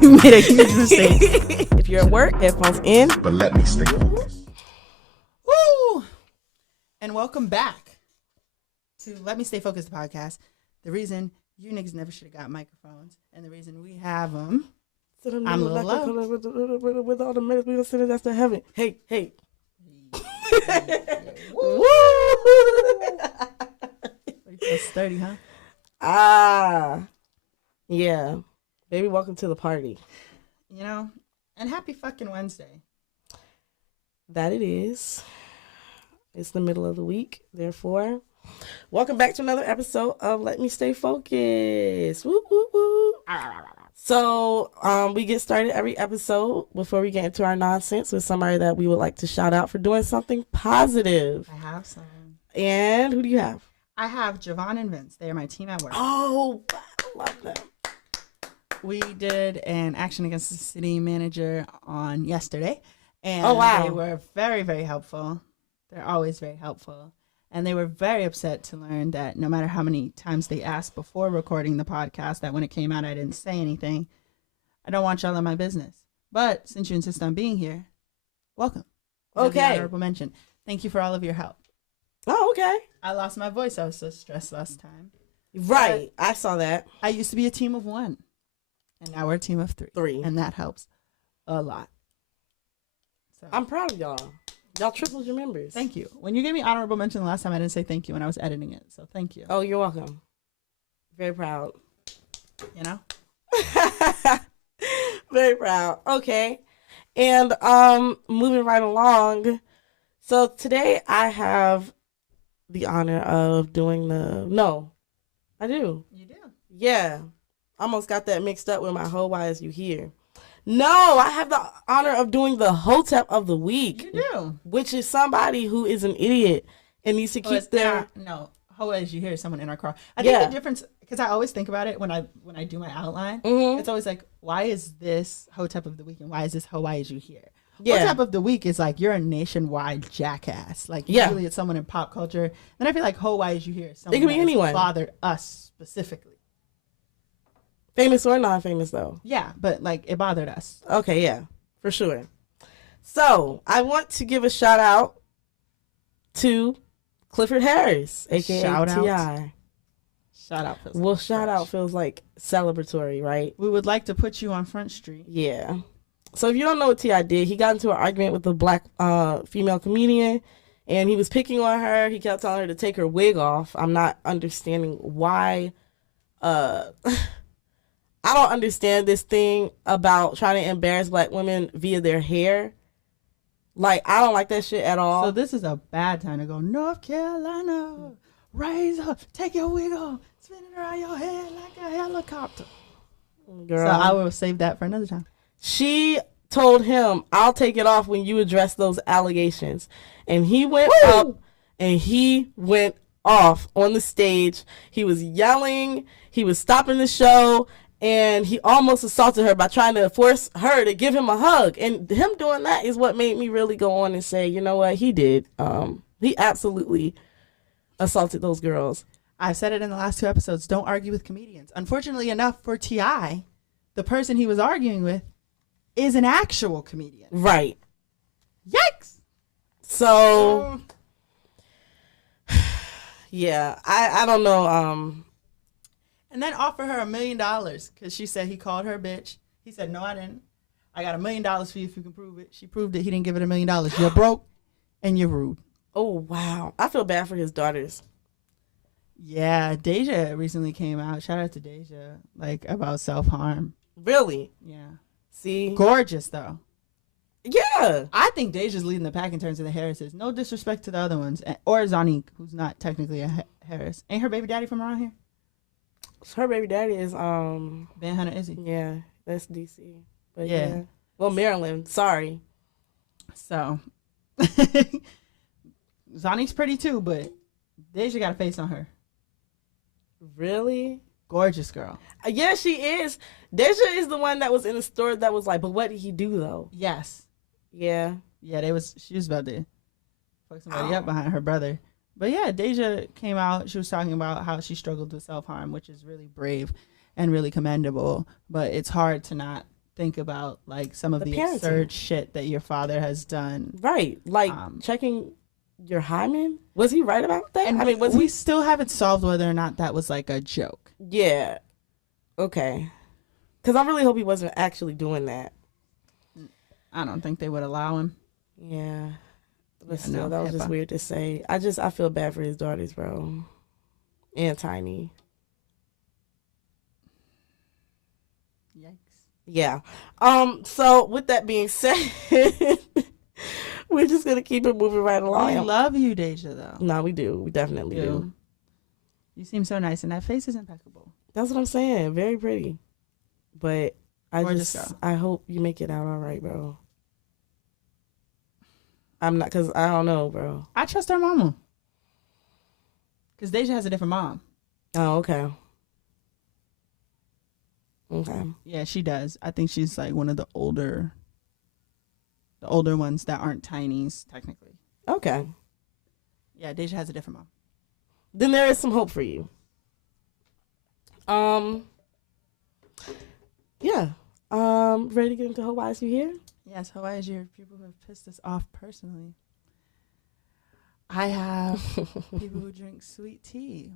You made a huge mistake. If you're at work, headphones in. But let me stay focused. Woo! And welcome back to Let Me Stay Focused podcast. The reason you niggas never should have got microphones, and the reason we have them. I'm a little low. With all the minutes we gonna send it, that's to heaven. Hey. Woo! You feel sturdy, huh? Yeah. Baby, welcome to the party. You know, and happy fucking Wednesday. That it is. It's the middle of the week, therefore. Welcome back to another episode of Let Me Stay Focused. Woo, woo, woo. So, we get started every episode before we get into our nonsense with somebody that we would like to shout out for doing something positive. I have some. And who do you have? I have Javon and Vince. They are my team at work. Oh, I love them. We did an action against the city manager on yesterday. And they were very, very helpful. They're always very helpful. And they were very upset to learn that no matter how many times they asked before recording the podcast, that when it came out, I didn't say anything. I don't want y'all in my business. But since you insist on being here, welcome. Okay. Honorable mention. Thank you for all of your help. Oh, okay. I lost my voice. I was so stressed last time. Right. I saw that. I used to be a team of one. And now we're a team of three. And that helps a lot. So I'm proud of y'all. Y'all tripled your members. Thank you. When you gave me honorable mention the last time, I didn't say thank you when I was editing it. So thank you. Oh, you're welcome. Very proud. You know? Very proud. Okay. And moving right along. So today I have the honor of doing I do. You do? Yeah. Almost got that mixed up with my whole Why Is You Here. No, I have the honor of doing the Hotep of the Week. You do. Which is somebody who is an idiot and needs to keep their... No, Ho As You Hear is someone in our car. I think the difference, because I always think about it when I do my outline, it's always like, why is this Hotep of the Week and why is this Ho As You Hear? Yeah. Hotep of the Week is like, you're a nationwide jackass. Like, usually it's someone in pop culture. Then I feel like Ho As You Hear is someone it can be anyone. Bothered us specifically. Famous or non-famous, though. Yeah, but, like, it bothered us. Okay, yeah, for sure. So, I want to give a shout-out to Clifford Harris, a.k.a. T.I. Shout-out feels like celebratory, right? We would like to put you on Front Street. Yeah. So, if you don't know what T.I. did, he got into an argument with a black female comedian, and he was picking on her. He kept telling her to take her wig off. I'm not understanding why... I don't understand this thing about trying to embarrass black women via their hair. Like, I don't like that shit at all. So this is a bad time to go, North Carolina, raise up, take your wig off, spin it around your head like a helicopter. Girl. So I will save that for another time. She told him, I'll take it off when you address those allegations. And he went up and he went off on the stage. He was yelling. He was stopping the show. And he almost assaulted her by trying to force her to give him a hug. And him doing that is what made me really go on and say, you know what, he did. He absolutely assaulted those girls. I've said it in the last 2 episodes. Don't argue with comedians. Unfortunately enough for T.I., the person he was arguing with is an actual comedian. Right. Yikes! So, yeah, I don't know. And then offer her $1 million because she said he called her a bitch. He said, no, I didn't. I got $1 million for you if you can prove it. She proved it. He didn't give it $1 million. You're broke and you're rude. Oh, wow. I feel bad for his daughters. Yeah, Deja recently came out. Shout out to Deja, like, about self-harm. Really? Yeah. See? Gorgeous, though. Yeah. I think Deja's leading the pack in terms of the Harrises. No disrespect to the other ones. Or Zanique, who's not technically a Harris. Ain't her baby daddy from around here? Her baby daddy is Ben Hunter Izzy. Yeah, that's DC. But yeah. Well, Maryland. Sorry. So Zanique's pretty too, but Deja got a face on her. Really? Gorgeous girl. Yeah, she is. Deja is the one that was in the store that was like, but what did he do though? Yes. Yeah. Yeah, she was about to fuck somebody up behind her brother. But yeah, Deja came out. She was talking about how she struggled with self-harm, which is really brave and really commendable. But it's hard to not think about like some of the parenting. absurd shit that your father has done. Right. Like checking your hymen. Was he right about that? And I mean, we still haven't solved whether or not that was like a joke. Yeah. Okay. Because I really hope he wasn't actually doing that. I don't think they would allow him. Yeah. But still, that was just weird to say. I feel bad for his daughters, bro. And Tiny. Yikes. Yeah. So with that being said, we're just gonna keep it moving right along. I love you, Deja, though. No, we do. We definitely do. You seem so nice, and that face is impeccable. That's what I'm saying. Very pretty. But I hope you make it out all right, bro. I'm not, because I don't know, bro. I trust her mama. Because Deja has a different mom. Oh, okay. Okay. Yeah, she does. I think she's like one of the older ones that aren't Tinies, technically. Okay. Yeah, Deja has a different mom. Then there is some hope for you. Yeah. Ready to get into Hawaii? You here? Yes, Hawaii is your people who have pissed us off personally. I have people who drink sweet tea.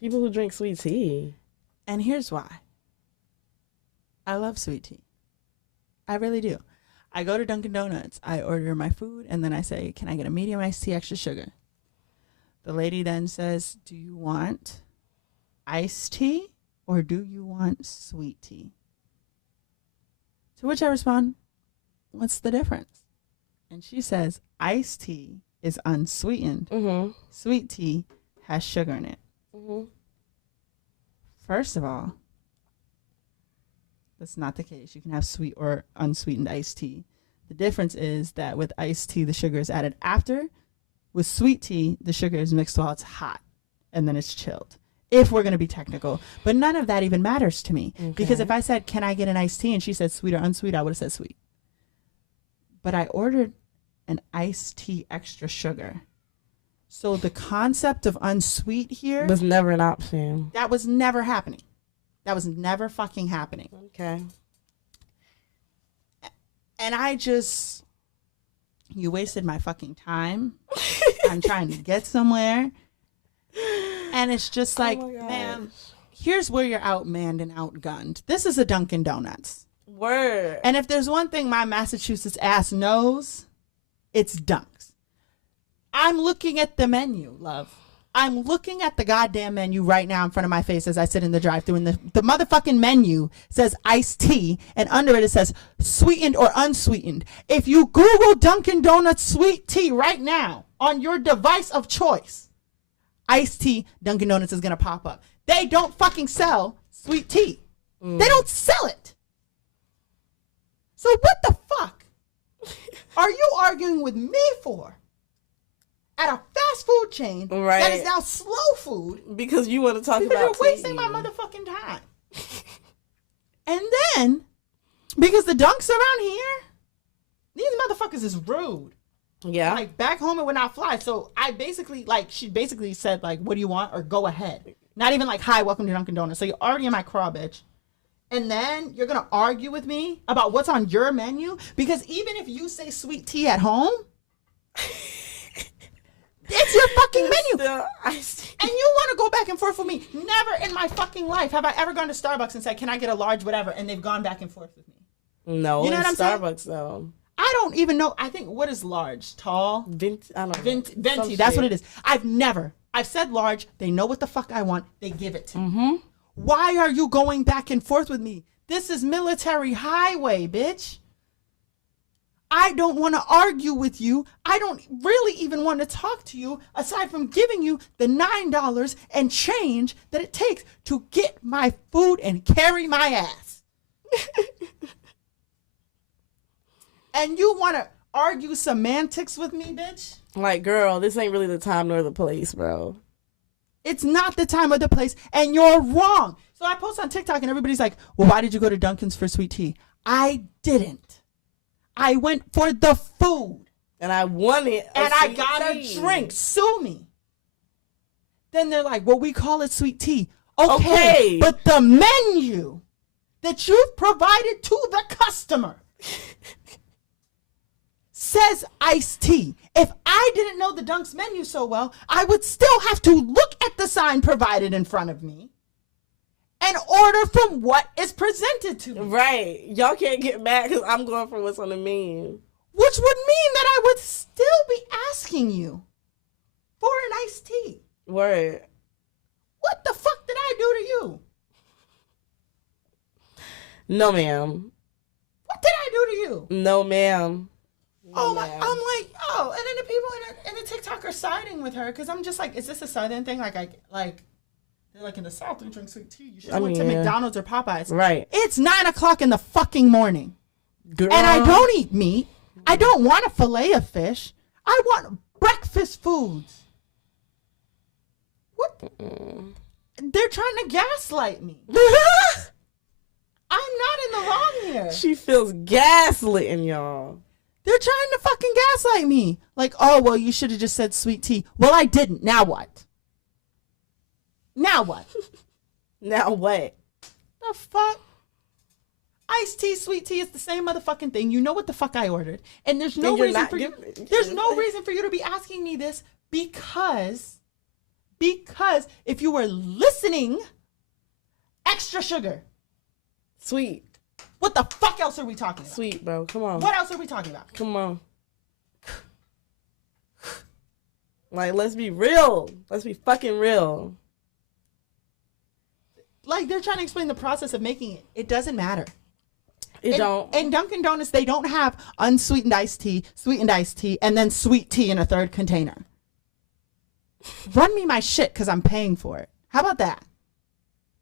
People who drink sweet tea. And here's why. I love sweet tea. I really do. I go to Dunkin Donuts. I order my food, and then I say, can I get a medium iced tea, extra sugar? The lady then says, do you want iced tea or do you want sweet tea? To which I respond, what's the difference? And she says, iced tea is unsweetened. Mm-hmm. Sweet tea has sugar in it. Mm-hmm. First of all, that's not the case. You can have sweet or unsweetened iced tea. The difference is that with iced tea, the sugar is added after. With sweet tea, the sugar is mixed while it's hot, and then it's chilled. If we're going to be technical. But none of that even matters to me. Okay. Because if I said, can I get an iced tea? And she said sweet or unsweet, I would have said sweet. But I ordered an iced tea extra sugar. So the concept of unsweet here was never an option. That was never happening. That was never fucking happening. Okay. And you wasted my fucking time. I'm trying to get somewhere. And it's just like, man, here's where you're outmanned and outgunned. This is a Dunkin Donuts. Word. And if there's one thing my Massachusetts ass knows, it's dunks. I'm looking at the menu, love. I'm looking at the goddamn menu right now in front of my face as I sit in the drive-thru, and the motherfucking menu says iced tea, and under it says sweetened or unsweetened. If you Google Dunkin' Donuts sweet tea right now on your device of choice, iced tea, Dunkin' Donuts is going to pop up. They don't fucking sell sweet tea. They don't sell it. So what the fuck are you arguing with me for? At a fast food chain that is now slow food. Because you want to talk about you're wasting my motherfucking time. And then, because the dunks around here, these motherfuckers is rude. Yeah. Like, back home it would not fly. So she basically said, like, what do you want? Or go ahead. Not even like, hi, welcome to Dunkin' Donuts. So you're already in my craw, bitch. And then you're going to argue with me about what's on your menu? Because even if you say sweet tea at home, it's your fucking menu. And you want to go back and forth with me. Never in my fucking life have I ever gone to Starbucks and said, can I get a large whatever? And they've gone back and forth with me. No, you know what I'm Starbucks, saying? Though. I don't even know. I think, what is large? Tall? Venti. I don't know. Venti. That's what it is. I've said large. They know what the fuck I want. They give it to me. Why are you going back and forth with me? This is military highway, bitch. I don't want to argue with you. I don't really even want to talk to you aside from giving you the $9 and change that it takes to get my food and carry my ass. And you want to argue semantics with me, bitch? Like, girl, this ain't really the time nor the place, bro. It's not the time or the place, and you're wrong. So I post on TikTok, and everybody's like, well, why did you go to Dunkin's for sweet tea? I didn't. I went for the food. And I wanted and I got a drink. Sue me. Then they're like, well, we call it sweet tea. Okay. But the menu that you've provided to the customer says iced tea. If I didn't know the Dunk's menu so well, I would still have to look at the sign provided in front of me and order from what is presented to me. Right. Y'all can't get mad because I'm going for what's on the menu. Which would mean that I would still be asking you for an iced tea. Word. What the fuck did I do to you? No, ma'am. What did I do to you? No, ma'am. Oh my! I'm like, oh, and then the people in the TikTok are siding with her because I'm just like, is this a Southern thing? Like they're like in the South we drink sweet tea. You should have went to McDonald's or Popeyes. Right. It's 9:00 in the fucking morning, Girl. and I don't eat meat. I don't want a fillet of fish. I want breakfast foods. What? They're trying to gaslight me. I'm not in the wrong here. She feels gaslit, y'all. They're trying to fucking gaslight me. Like, oh, well, you should have just said sweet tea. Well, I didn't. Now what? Now what? Now what? The fuck? Iced tea, sweet tea is the same motherfucking thing. You know what the fuck I ordered. And there's no reason for you. There's no reason for you to be asking me this because if you were listening, extra sugar. Sweet. What the fuck else are we talking about? Sweet, bro. Come on. What else are we talking about? Come on. Like, let's be real. Let's be fucking real. Like, they're trying to explain the process of making it. It doesn't matter. Don't. In Dunkin' Donuts, they don't have unsweetened iced tea, sweetened iced tea, and then sweet tea in a third container. Run me my shit because I'm paying for it. How about that?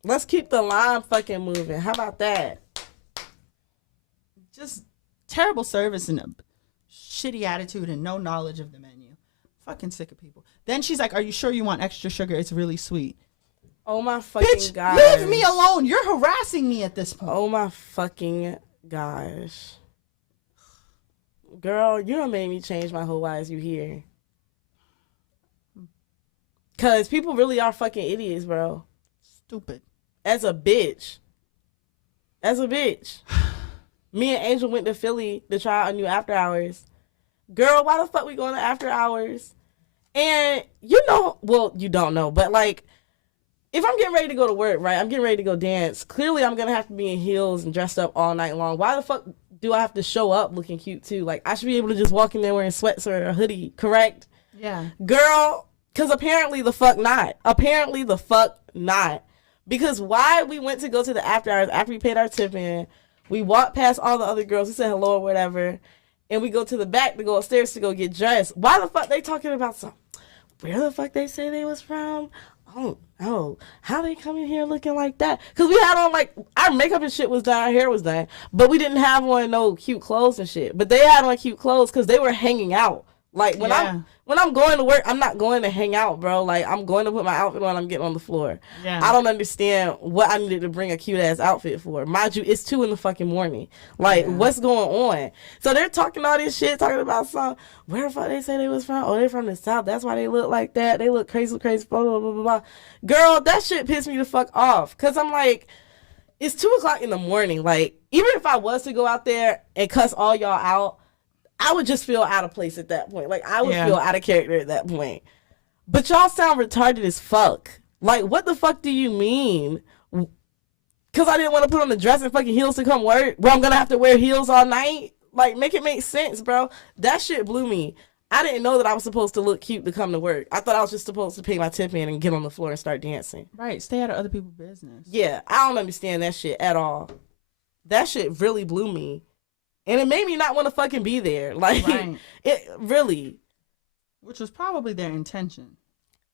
Let's keep the line fucking moving. How about that? Just terrible service and a shitty attitude and no knowledge of the menu. Fucking sick of people. Then she's like, are you sure you want extra sugar? It's really sweet. Oh my fucking Bitch, gosh. leave me alone. You're harassing me at this point. Oh my fucking gosh. Girl, you done made me change my whole why is you here. Cause people really are fucking idiots, bro. Stupid. As a bitch. Me and Angel went to Philly to try out a new after hours. Girl, why the fuck we going to after hours? And you know, well, you don't know, but like, if I'm getting ready to go to work, right, I'm getting ready to go dance, clearly I'm going to have to be in heels and dressed up all night long. Why the fuck do I have to show up looking cute too? Like, I should be able to just walk in there wearing sweats or a hoodie, correct? Yeah. Girl, because apparently the fuck not. Because why we went to go to the after hours after we paid our tip in, we walked past all the other girls, we said hello or whatever, and we go to the back to go upstairs to go get dressed. Why the fuck they talking about some, where the fuck they say they was from? Oh, no. How they come in here looking like that? Because we had on, like, our makeup and shit was done, our hair was done, but we didn't have on no cute clothes and shit. But they had on cute clothes because they were hanging out. Like, when I'm going to work, I'm not going to hang out, bro. Like, I'm going to put my outfit on, I'm getting on the floor. Yeah. I don't understand what I needed to bring a cute-ass outfit for. Mind you, it's 2 in the fucking morning. Like, what's going on? So they're talking all this shit, talking about some, where the fuck they say they was from? Oh, they from the South. That's why they look like that. They look crazy, blah, blah, blah, blah, blah. Girl, that shit pissed me the fuck off. Because I'm like, it's 2 o'clock in the morning. Like, even if I was to go out there and cuss all y'all out, I would just feel out of place at that point. Like, I would feel out of character at that point. But y'all sound retarded as fuck. Like, what the fuck do you mean? Because I didn't want to put on the dress and fucking heels to come work, where I'm going to have to wear heels all night? Like, make it make sense, bro. That shit blew me. I didn't know that I was supposed to look cute to come to work. I thought I was just supposed to pay my tip in and get on the floor and start dancing. Right. Stay out of other people's business. Yeah. I don't understand that shit at all. That shit really blew me. And it made me not want to fucking be there. Like, it really. Which was probably their intention.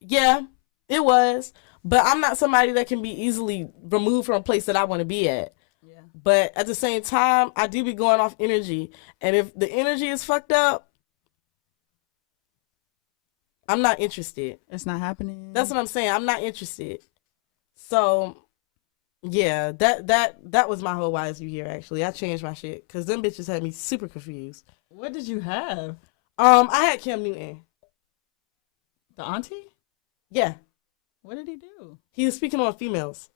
Yeah, it was. But I'm not somebody that can be easily removed from a place that I want to be at. Yeah. But at the same time, I do be going off energy. And if the energy is fucked up, I'm not interested. It's not happening. That's what I'm saying. I'm not interested. So... yeah, that was my whole why is you here, actually. I changed my shit because them bitches had me super confused. What did you have? I had Cam Newton. The auntie? Yeah. What did he do? He was speaking on females.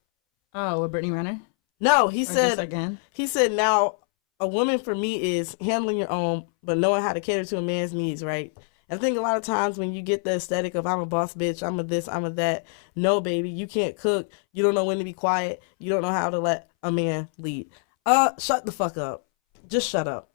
Oh, with Brittany Renner? No, he Or said just again. He said now a woman for me is handling your own, but knowing how to cater to a man's needs, right? I think a lot of times when you get the aesthetic of I'm a boss bitch, I'm a this, I'm a that. No, baby, you can't cook. You don't know when to be quiet. You don't know how to let a man lead. Shut the fuck up. Just shut up.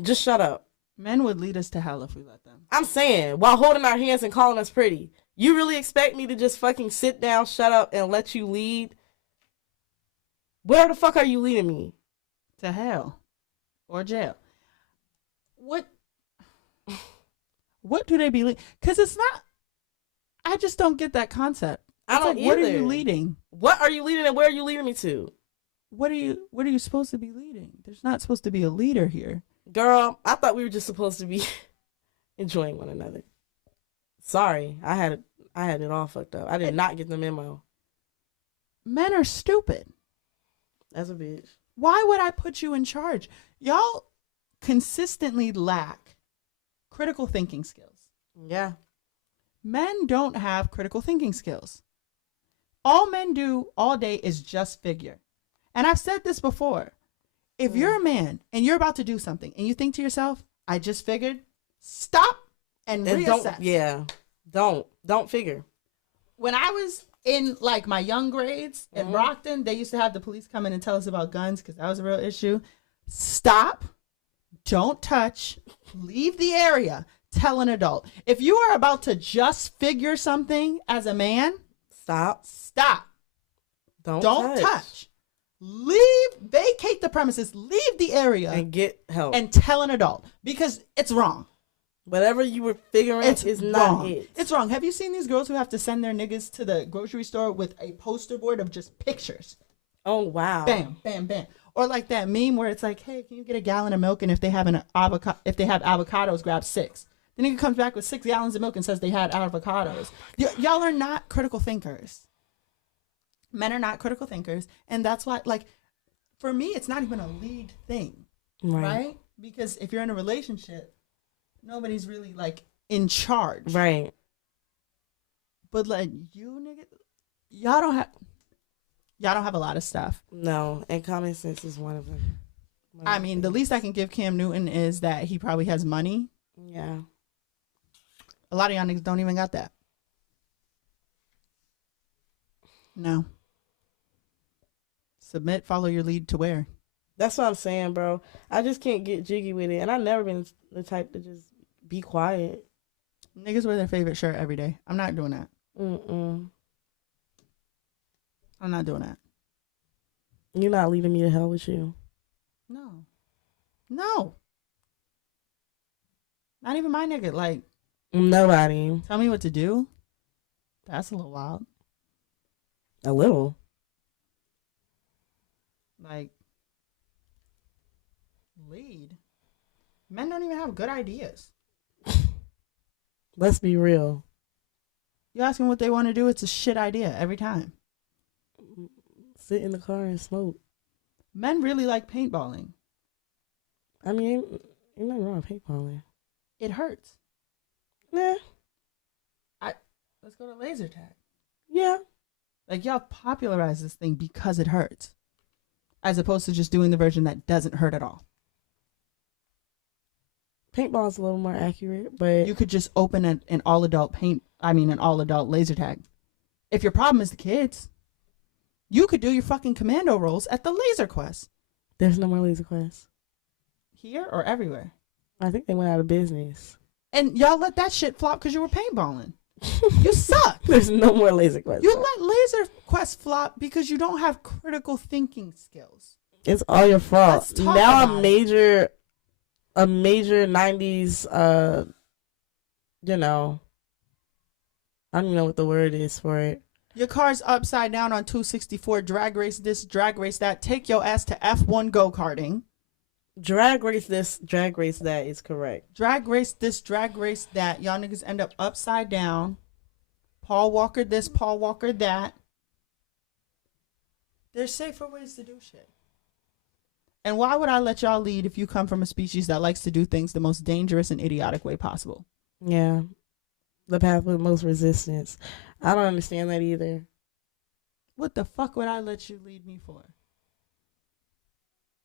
Just shut up. Men would lead us to hell if we let them. I'm saying, while holding our hands and calling us pretty. You really expect me to just fucking sit down, shut up, and let you lead? Where the fuck are you leading me? To hell. Or jail. What do they be leading? Because it's not, I just don't get that concept. I don't either. What are you leading? What are you leading and where are you leading me to? What are you supposed to be leading? There's not supposed to be a leader here. Girl, I thought we were just supposed to be enjoying one another. Sorry, I had it all fucked up. I did not get the memo. Men are stupid. As a bitch. Why would I put you in charge? Y'all consistently lack critical thinking skills. Yeah. Men don't have critical thinking skills. All men do all day is just figure. And I've said this before. If you're a man and you're about to do something and you think to yourself, I just figured, stop and reassess. Don't figure. When I was in like my young grades in Brockton, they used to have the police come in and tell us about guns because that was a real issue. Stop. Don't touch. Leave the area. Tell an adult. If you are about to just figure something as a man, stop. Don't touch. Leave, vacate the premises, leave the area. And get help. And tell an adult because it's wrrong. Whatever you were figuring is not it. It's wrong. Have you seen these girls who have to send their niggas to the grocery store with a poster board of just pictures? Oh, wow. Bam, bam, bam. Or like that meme where it's like, hey, can you get a gallon of milk? And if they have avocados, grab 6. The nigga comes back with 6 gallons of milk and says they had avocados. Y'all are not critical thinkers. Men are not critical thinkers. And that's why, like, for me, it's not even a lead thing. Right? Because if you're in a relationship, nobody's really, like, in charge. Right. But, like, you nigga, y'all don't have a lot of stuff. No, and common sense is one of them. I mean, the least I can give Cam Newton is that he probably has money. Yeah. A lot of y'all niggas don't even got that. No. Submit, follow your lead to where? That's what I'm saying, bro. I just can't get jiggy with it. And I've never been the type to just be quiet. Niggas wear their favorite shirt every day. I'm not doing that. I'm not doing that. You're not leading me to hell with you. No. Not even my nigga. Like, nobody. Tell me what to do? That's a little wild. A little. Like, lead. Men don't even have good ideas. Let's be real. You ask them what they want to do, it's a shit idea every time. Sit in the car and smoke. Men really like paintballing. I mean, ain't nothing wrong with paintballing. It hurts. Nah. Let's go to laser tag. Yeah. Like, y'all popularize this thing because it hurts, as opposed to just doing the version that doesn't hurt at all. Paintball is a little more accurate, but you could just open an all-adult laser tag. If your problem is the kids, you could do your fucking commando rolls at the Laser Quest. There's no more Laser Quest. Here or everywhere? I think they went out of business. And y'all let that shit flop because you were paintballing. You suck. There's no more Laser Quest. You let Laser Quest flop because you don't have critical thinking skills. It's all your fault. Now a major 90s, I don't even know what the word is for it. Your car's upside down on 264. Drag race this, drag race that. Take your ass to F1 go-karting. Drag race this, drag race that is correct. Drag race this, drag race that. Y'all niggas end up upside down. Paul Walker this, Paul Walker that. There's safer ways to do shit. And why would I let y'all lead if you come from a species that likes to do things the most dangerous and idiotic way possible? Yeah. The path with most resistance. I don't understand that either. what the fuck would I let you lead me for?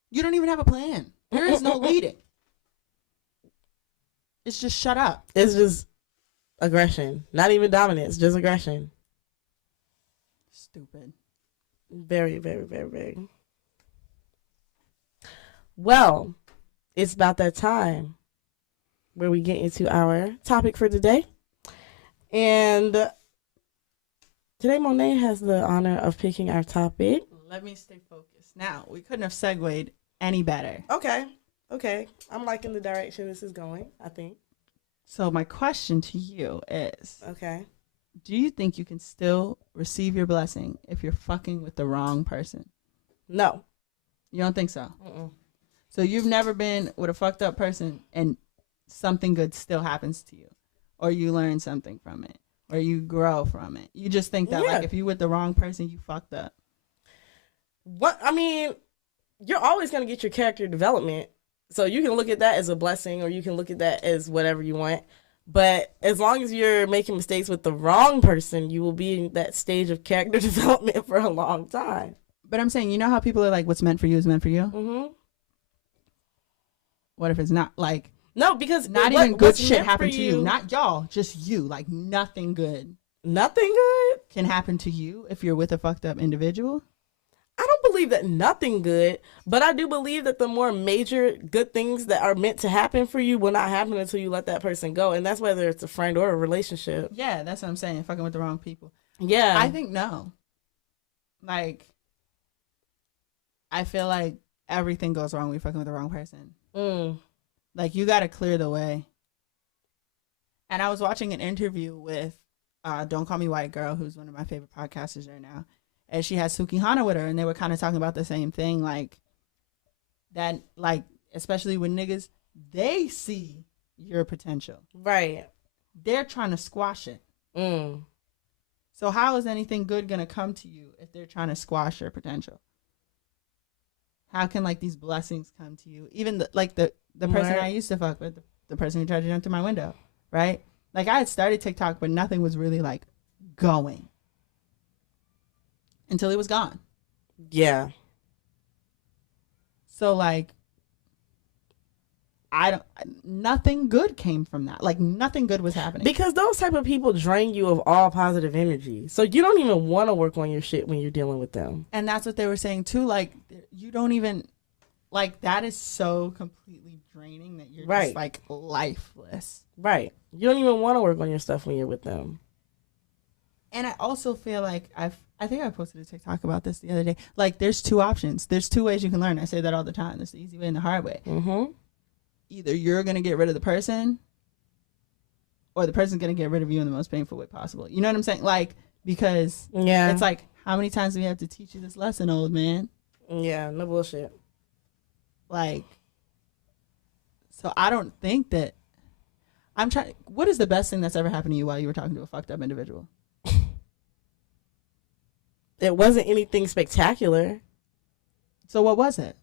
You don't even have a plan. There is no leading. It's just shut up. It's just aggression. Not even dominance, just aggression. Stupid. Very, very, very, very. Well, it's about that time where we get into our topic for today. And today, Monet has the honor of picking our topic. Let me stay focused. Now, we couldn't have segued any better. Okay. I'm liking the direction this is going, I think. So my question to you is, okay, do you think you can still receive your blessing if you're fucking with the wrong person? No. You don't think so? Mm-mm. So you've never been with a fucked up person and something good still happens to you, or you learn something from it, or you grow from it. You just think that like if you with the wrong person, you fucked up. What I mean, you're always gonna get your character development. So you can look at that as a blessing, or you can look at that as whatever you want. But as long as you're making mistakes with the wrong person, you will be in that stage of character development for a long time. But I'm saying, you know how people are like, what's meant for you is meant for you? Mm-hmm. What if it's not like... No, because not even good shit happened to you. Not y'all, just you. Like nothing good. Nothing good? Can happen to you if you're with a fucked up individual? I don't believe that nothing good, but I do believe that the more major good things that are meant to happen for you will not happen until you let that person go. And that's whether it's a friend or a relationship. Yeah, that's what I'm saying. Fucking with the wrong people. Yeah. I think no. Like, I feel like everything goes wrong when you're fucking with the wrong person. Like, you got to clear the way. And I was watching an interview with Don't Call Me White Girl, who's one of my favorite podcasters right now. And she has Suki Hana with her, and they were kind of talking about the same thing, like that, like especially with niggas, they see your potential, right? They're trying to squash it. So how is anything good gonna come to you if they're trying to squash your potential? How can like these blessings come to you? Even the person I used to fuck with, the person who tried to jump through my window, right? Like I had started TikTok, but nothing was really like going. Until he was gone. Yeah. So like, nothing good came from that. Like nothing good was happening. Because those type of people drain you of all positive energy. So you don't even want to work on your shit when you're dealing with them. And that's what they were saying too. Like you don't even, like that is so completely draining that you're just like lifeless. Right. You don't even want to work on your stuff when you're with them. And I also feel like I think I posted a TikTok about this the other day. Like, there's two options. There's two ways you can learn. I say that all the time. There's the easy way and the hard way. Mm-hmm. Either you're going to get rid of the person, or the person's going to get rid of you in the most painful way possible. You know what I'm saying? Like, because it's like, how many times do we have to teach you this lesson, old man? Yeah, no bullshit. Like, so I don't think that... What is the best thing that's ever happened to you while you were talking to a fucked up individual? It wasn't anything spectacular. So what was it?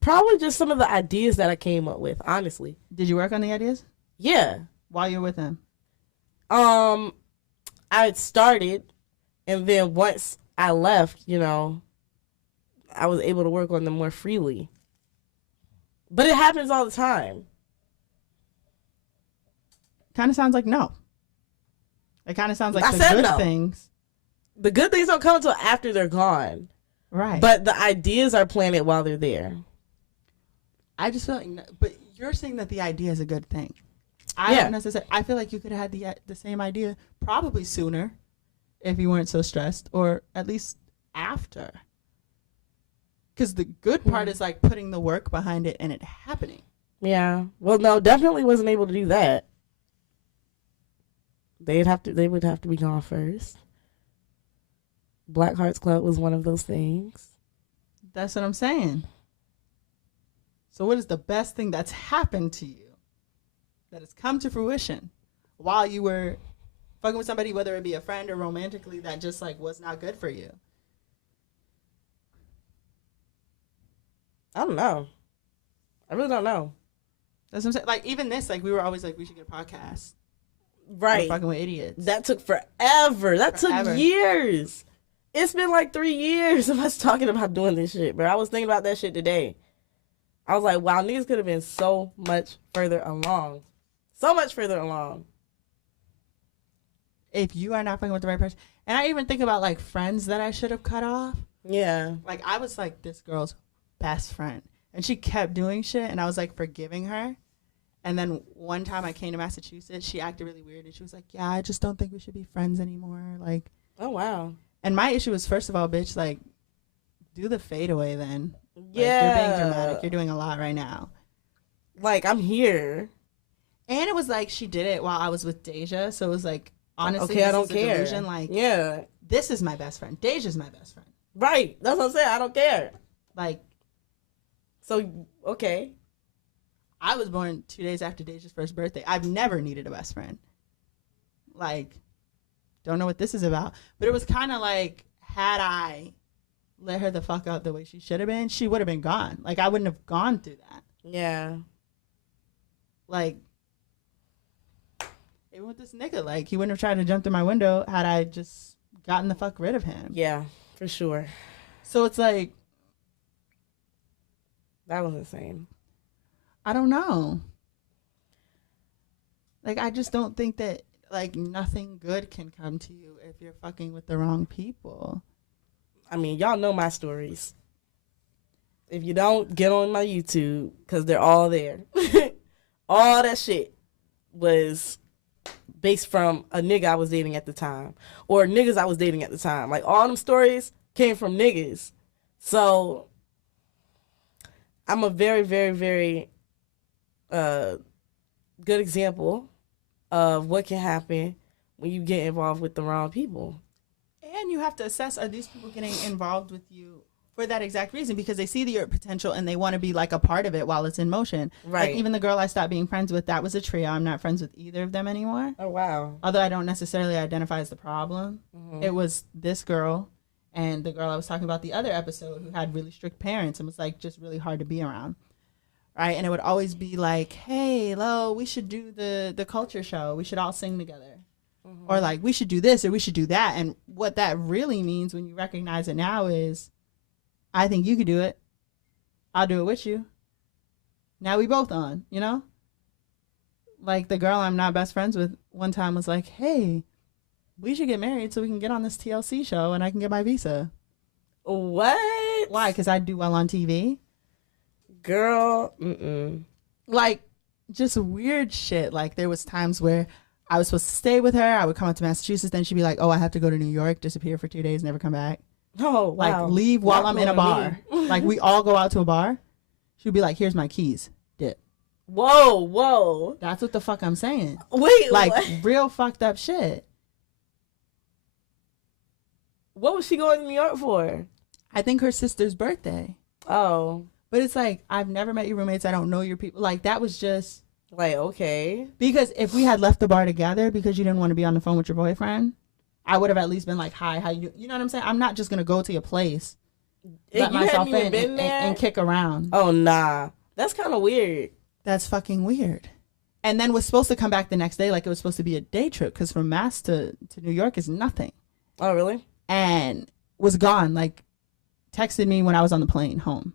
Probably just some of the ideas that I came up with, honestly. Did you work on the ideas? Yeah. While you were with him? I had started, and then once I left, I was able to work on them more freely. But it happens all the time. Kind of sounds like no. It kind of sounds like the good things. The good things don't come until after they're gone. Right. But the ideas are planted while they're there. I just feel like, but you're saying that the idea is a good thing. I don't necessarily, I feel like you could have had the same idea probably sooner if you weren't so stressed, or at least after. Because the good part is like putting the work behind it and it happening. Yeah. Well, no, definitely wasn't able to do that. They would have to be gone first. Black Hearts Club was one of those things. That's what I'm saying. So what is the best thing that's happened to you that has come to fruition while you were fucking with somebody, whether it be a friend or romantically, that just like was not good for you? I don't know. I really don't know. That's what I'm saying. Like even this, like we were always like, we should get a podcast. Right. We're fucking with idiots. That took forever. That took years. It's been like 3 years of us talking about doing this shit, bro. I was thinking about that shit today. I was like, wow, niggas could have been so much further along. So much further along. If you are not fucking with the right person. And I even think about, like, friends that I should have cut off. Yeah. Like, I was, like, this girl's best friend. And she kept doing shit, and I was, like, forgiving her. And then one time I came to Massachusetts, she acted really weird, and she was like, yeah, I just don't think we should be friends anymore. Like, oh, wow. And my issue was, first of all, bitch, like, do the fadeaway then. Yeah. Like, you're being dramatic. You're doing a lot right now. Like, I'm here. And it was like she did it while I was with Deja, so it was like, honestly, okay, I don't care. Delusion. Like, yeah, this is my best friend. Deja's my best friend. Right. That's what I'm saying. I don't care. Like, so okay. I was born 2 days after Deja's first birthday. I've never needed a best friend. Like, don't know what this is about. But it was kind of like, had I let her the fuck out the way she should have been, she would have been gone. Like, I wouldn't have gone through that. Yeah. Like, even with this nigga, like, he wouldn't have tried to jump through my window had I just gotten the fuck rid of him. Yeah, for sure. So it's like, that was insane. I don't know. Like, I just don't think that, like, nothing good can come to you if you're fucking with the wrong people. I mean, y'all know my stories. If you don't, get on my YouTube, because they're all there. All that shit was based from a nigga I was dating at the time, or niggas I was dating at the time. Like, all them stories came from niggas. So I'm a very, very, very good example of what can happen when you get involved with the wrong people. And you have to assess, are these people getting involved with you for that exact reason? Because they see your potential and they want to be, like, a part of it while it's in motion. Right. Like, even the girl I stopped being friends with, that was a trio. I'm not friends with either of them anymore. Oh, wow. Although I don't necessarily identify as the problem. Mm-hmm. It was this girl and the girl I was talking about the other episode who had really strict parents and was, like, just really hard to be around. Right? And it would always be like, hey, Lo, we should do the culture show. We should all sing together. Mm-hmm. Or, like, we should do this or we should do that. And what that really means when you recognize it now is, I think you could do it. I'll do it with you. Now we both on, you know? Like, the girl I'm not best friends with one time was like, hey, we should get married so we can get on this TLC show and I can get my visa. What? Why? Because I do well on TV? Girl, Like, just weird shit. Like, there was times where I was supposed to stay with her. I would come up to Massachusetts. Then she'd be like, oh, I have to go to New York, disappear for 2 days, never come back. Oh, wow. Like, leave while I'm in a bar. Like, we all go out to a bar. She'd be like, here's my keys. Dip. Whoa. That's what the fuck I'm saying. Wait, like, what? Real fucked up shit. What was she going to New York for? I think her sister's birthday. Oh. But it's like, I've never met your roommates. I don't know your people. Like, that was just... Like, okay. Because if we had left the bar together because you didn't want to be on the phone with your boyfriend, I would have at least been like, hi, how you doing? You know what I'm saying? I'm not just going to go to your place, let myself in and kick around. Oh, nah. That's kind of weird. That's fucking weird. And then was supposed to come back the next day like it was supposed to be a day trip because from Mass to New York is nothing. Oh, really? And was gone. Like, texted me when I was on the plane home.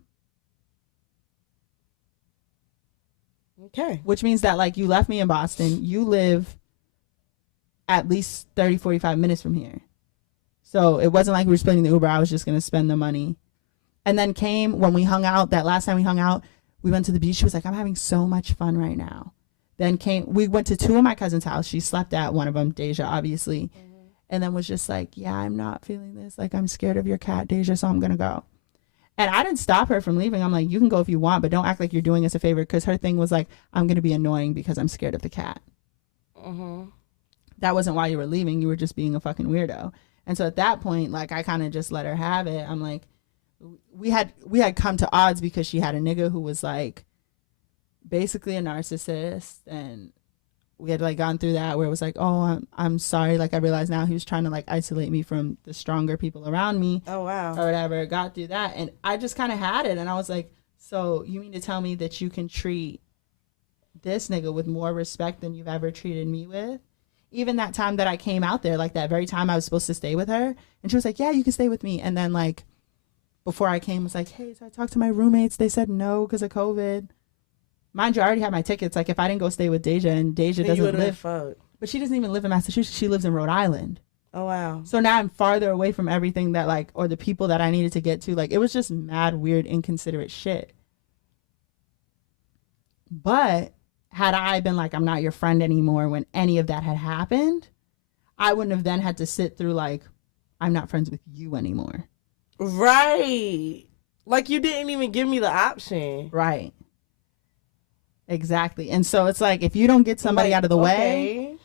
Okay. Which means that, like, you left me in Boston. You live at least 30, 45 minutes from here. So it wasn't like we were splitting the Uber. I was just going to spend the money. And then came when we hung out, that last time we hung out, we went to the beach. She was like, I'm having so much fun right now. Then we went to 2 of my cousins' house. She slept at one of them, Deja, obviously. Mm-hmm. And then was just like, yeah, I'm not feeling this. Like, I'm scared of your cat, Deja, so I'm going to go. And I didn't stop her from leaving. I'm like, you can go if you want, but don't act like you're doing us a favor. Because her thing was like, I'm going to be annoying because I'm scared of the cat. Mm-hmm. That wasn't why you were leaving. You were just being a fucking weirdo. And so at that point, like, I kind of just let her have it. I'm like, we had come to odds because she had a nigga who was like basically a narcissist. And we had like gone through that where it was like, oh, I'm sorry. Like, I realize now he was trying to like isolate me from the stronger people around me. Oh, wow. Or whatever. Got through that. And I just kind of had it. And I was like, so you mean to tell me that you can treat this nigga with more respect than you've ever treated me with? even that time that I came out there, like that very time I was supposed to stay with her, and she was like, yeah, you can stay with me. And then like before I came, was like, hey, so I talked to my roommates. They said no because of COVID. Mind you, I already had my tickets. Like if I didn't go stay with Deja, and Deja doesn't live, but she doesn't even live in Massachusetts. She lives in Rhode Island. Oh, wow. So now I'm farther away from everything that like, or the people that I needed to get to. Like it was just mad, weird, inconsiderate shit. But had I been like, I'm not your friend anymore when any of that had happened, I wouldn't have then had to sit through like, I'm not friends with you anymore. Right. Like you didn't even give me the option. Right. Exactly. And so it's like, if you don't get somebody like, out of the way,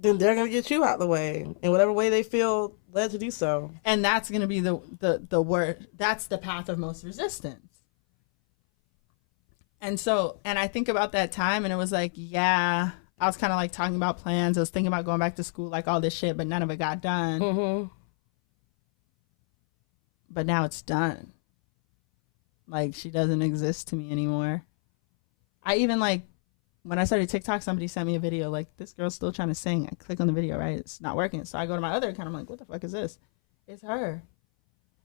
then they're going to get you out the way in whatever way they feel led to do so. And that's going to be the word. That's the path of most resistance. And so, and I think about that time and it was like, yeah, I was kind of like talking about plans. I was thinking about going back to school, like all this shit, but none of it got done. Mm-hmm. But now it's done. Like she doesn't exist to me anymore. I even like, when I started TikTok, somebody sent me a video like, this girl's still trying to sing. I click on the video, right? It's not working. So I go to my other account. I'm like, what the fuck is this? It's her.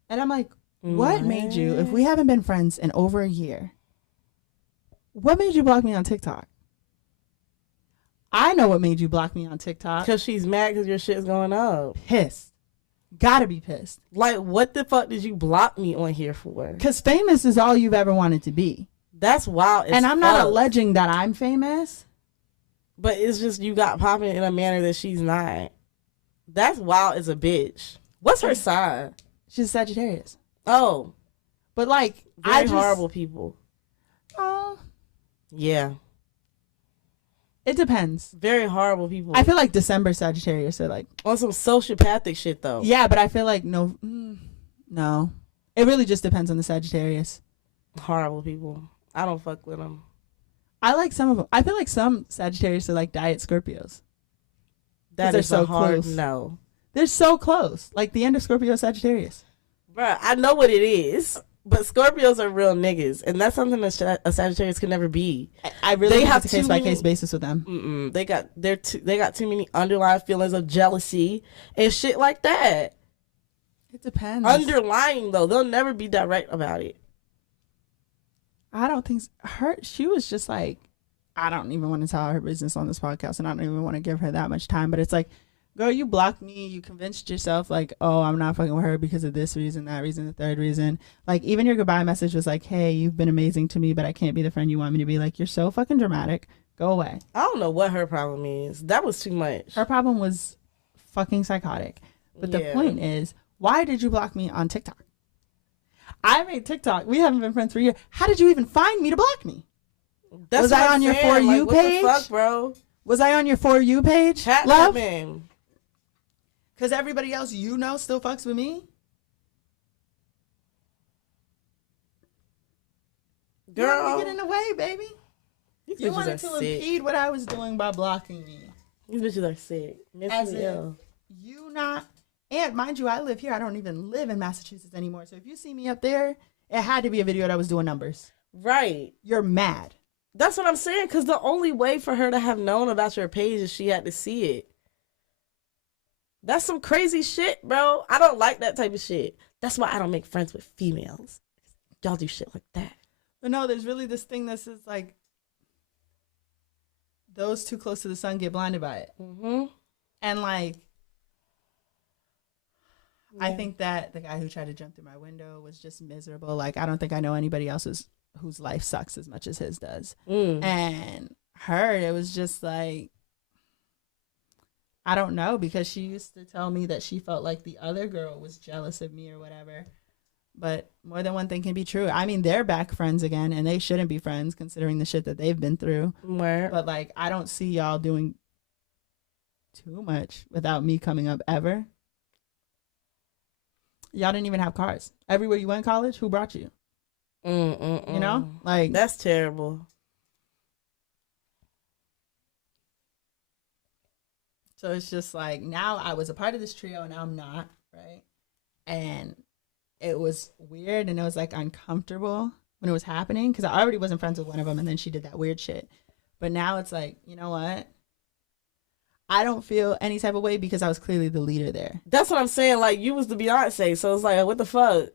And I'm like, what made you, if we haven't been friends in over a year, what made you block me on TikTok? I know what made you block me on TikTok. Because she's mad because your shit's going up. Pissed. Gotta be pissed. Like, what the fuck did you block me on here for? Because famous is all you've ever wanted to be. That's wild. And I'm not alleging that I'm famous. But it's just you got popping in a manner that she's not. That's wild as a bitch. What's her sign? She's a Sagittarius. Oh. But like, very horrible people. Oh. Yeah. It depends. Very horrible people. I feel like December Sagittarius are like. On some sociopathic shit though. Yeah, but I feel like no. It really just depends on the Sagittarius. Horrible people. I don't fuck with them. I like some of them. I feel like some Sagittarius are like diet Scorpios. That is so hard. Close. No. They're so close. Like the end of Scorpio Sagittarius. Bruh, I know what it is. But Scorpios are real niggas. And that's something that a Sagittarius can never be. I really think it's a case-by-case basis with them. They got too many underlying feelings of jealousy and shit like that. It depends. Underlying, though. They'll never be direct about it. I don't think she was just like, I don't even want to tell her business on this podcast and I don't even want to give her that much time, but it's like, girl, you blocked me, you convinced yourself like, oh, I'm not fucking with her because of this reason, that reason, the third reason. Like even your goodbye message was like, hey, you've been amazing to me, but I can't be the friend you want me to be. Like, you're so fucking dramatic, go away. I don't know what her problem is. That was too much. Her problem was fucking psychotic. But the point is, why did you block me on TikTok? I made TikTok. We haven't been friends for a year. How did you even find me to block me? Was I on your For You page? What the fuck, bro? Was I on your For You page? Chat love? Because everybody else you know still fucks with me? Girl. You wanted to get in the way, baby. You wanted to impede what I was doing by blocking me. These bitches are sick. As in, you not... And mind you, I live here. I don't even live in Massachusetts anymore. So if you see me up there, it had to be a video that was doing numbers. Right. You're mad. That's what I'm saying. Because the only way for her to have known about your page is she had to see it. That's some crazy shit, bro. I don't like that type of shit. That's why I don't make friends with females. Y'all do shit like that. But no, there's really this thing that's just like, those too close to the sun get blinded by it. Mm-hmm. And like, I think that the guy who tried to jump through my window was just miserable. Like, I don't think I know anybody else's whose life sucks as much as his does. And her, it was just like, I don't know, because she used to tell me that she felt like the other girl was jealous of me or whatever. But more than one thing can be true. I mean, they're back friends again, and they shouldn't be friends considering the shit that they've been through. Where? But like, I don't see y'all doing too much without me coming up ever. Y'all didn't even have cars. Everywhere you went to college, who brought you? You know? Like, that's terrible. So it's just like, now I was a part of this trio and now I'm not, right? And it was weird and it was like uncomfortable when it was happening because I already wasn't friends with one of them and then she did that weird shit. But now it's like, you know what? I don't feel any type of way because I was clearly the leader there. That's what I'm saying. Like, you was the Beyonce, so it's like, what the fuck?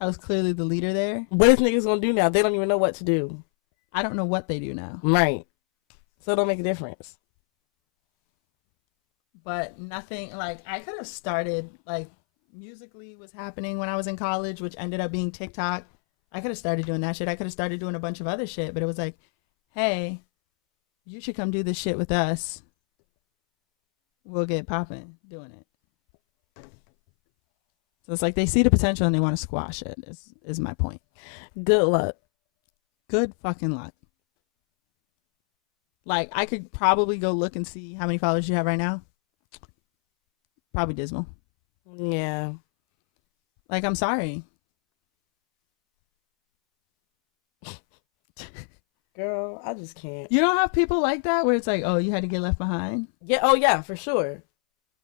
I was clearly the leader there. What is niggas gonna do now? They don't even know what to do. I don't know what they do now. Right. So it don't make a difference. But nothing, like, I could have started, like, Musically was happening when I was in college, which ended up being TikTok. I could have started doing that shit. I could have started doing a bunch of other shit, but it was like, hey, you should come do this shit with us. We'll get popping doing it. So it's like they see the potential and they want to squash it, is my point. Good luck. Good fucking luck. Like, I could probably go look and see how many followers you have right now. Probably dismal. Yeah. Like, I'm sorry. Girl, I just can't. You don't have people like that where it's like, oh, you had to get left behind? Yeah, oh yeah, for sure.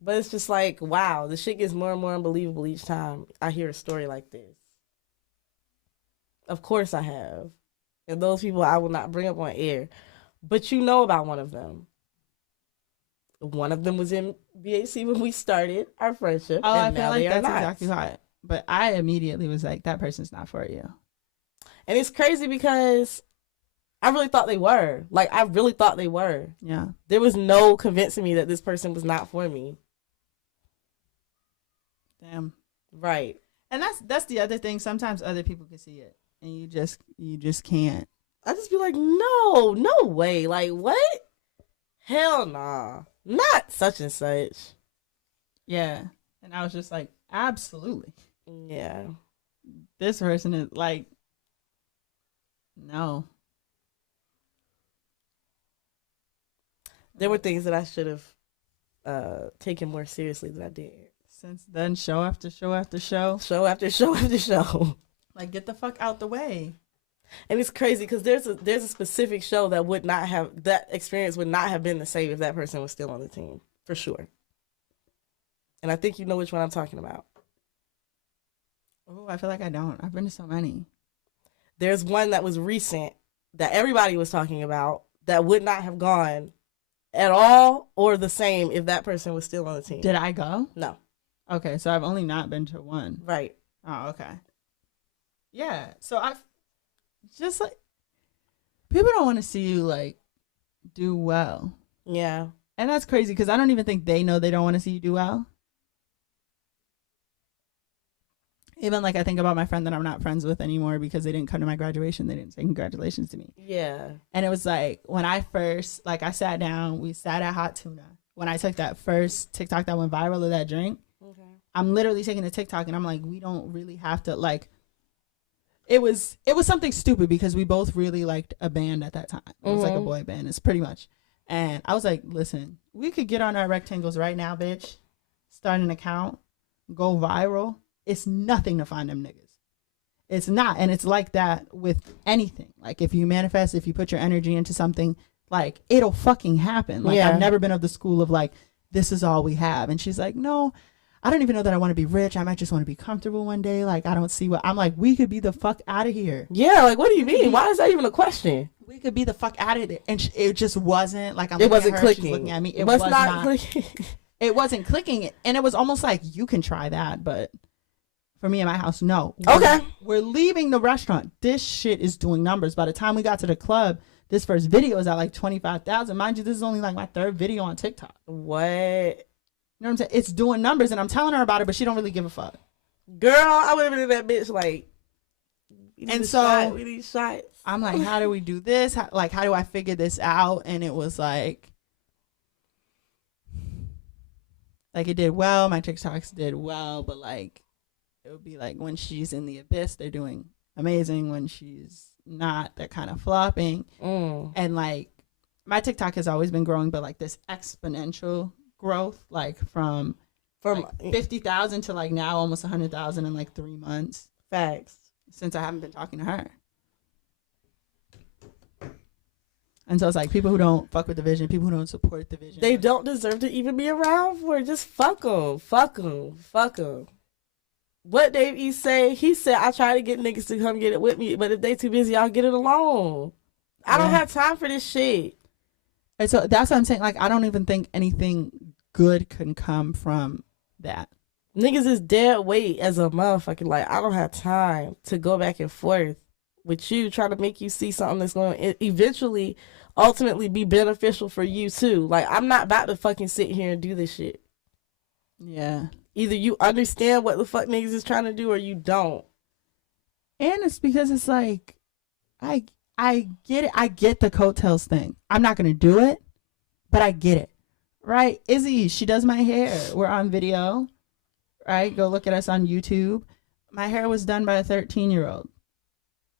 But it's just like, wow, the shit gets more and more unbelievable each time I hear a story like this. Of course I have. And those people I will not bring up on air. But you know about one of them. One of them was in BAC when we started our friendship. Oh, I feel like that's exactly why. But I immediately was like, that person's not for you. And it's crazy because I really thought they were. Like, I really thought they were. Yeah. There was no convincing me that this person was not for me. Damn. Right. And that's the other thing. Sometimes other people can see it. And you just can't. I just be like, no way. Like, what? Hell nah. Not such and such. Yeah. And I was just like, absolutely. Yeah. This person is like, no. There were things that I should have taken more seriously than I did. Since then, show after show after show. Show after show after show. Like, get the fuck out the way. And it's crazy because there's a specific show that would not have, that experience would not have been the same if that person was still on the team, for sure. And I think you know which one I'm talking about. Oh, I feel like I don't. I've been to so many. There's one that was recent that everybody was talking about that would not have gone at all or the same if that person was still on the team. Did I go? No. Okay, so I've only not been to one. Right. Oh, okay. Yeah, so I've just like, people don't want to see you like do well. Yeah. And that's crazy because I don't even think they know they don't want to see you do well. Even like I think about my friend that I'm not friends with anymore because they didn't come to my graduation. They didn't say congratulations to me. Yeah. And it was like when I first, like I sat down, we sat at Hot Tuna. When I took that first TikTok that went viral of that drink, okay. I'm literally taking a TikTok and I'm like, we don't really have to like, it was something stupid because we both really liked a band at that time. It was like a boy band. It's pretty much. And I was like, listen, we could get on our rectangles right now, bitch. Start an account, go viral. It's nothing to find them niggas. It's not. And it's like that with anything. Like if you manifest, if you put your energy into something, like it'll fucking happen. Like I've never been of the school of like, this is all we have. And she's like, no, I don't even know that I want to be rich. I might just want to be comfortable one day. Like, I don't see what I'm like. We could be the fuck out of here. Yeah. Like, what do you mean? Why is that even a question? We could be the fuck out of there. And it just wasn't like, it wasn't clicking. She's looking at me. It was not clicking. It wasn't clicking. And it was almost like, you can try that. But for me in my house, no. Okay. We're leaving the restaurant. This shit is doing numbers. By the time we got to the club, this first video is at like 25,000. Mind you, this is only like my third video on TikTok. What? You know what I'm saying? It's doing numbers, and I'm telling her about it, but she don't really give a fuck. Girl, I would have been in that bitch like, and so we need shots. I'm like, how do we do this? How do I figure this out? And it was like it did well. My TikToks did well, but like it would be like when she's in the abyss, they're doing amazing. When she's not, they're kind of flopping. And like my TikTok has always been growing, but like this exponential growth, like from like 50,000 to like now almost 100,000 in like 3 months. Facts. Since I haven't been talking to her. And so it's like people who don't fuck with the vision, people who don't support the vision, they don't deserve to even be around for it. Just fuck them. What Dave E say? He said, I try to get niggas to come get it with me, but if they too busy, I'll get it alone. I don't have time for this shit. And so that's what I'm saying. Like, I don't even think anything good can come from that. Niggas is dead weight as a motherfucker. Like, I don't have time to go back and forth with you trying to make you see something that's going to eventually, ultimately be beneficial for you too. Like, I'm not about to fucking sit here and do this shit. Yeah. Either you understand what the fuck niggas is trying to do or you don't. And it's because it's like, I get it. I get the coattails thing. I'm not going to do it, but I get it. Right? Izzy, she does my hair. We're on video. Right? Go look at us on YouTube. My hair was done by a 13-year-old.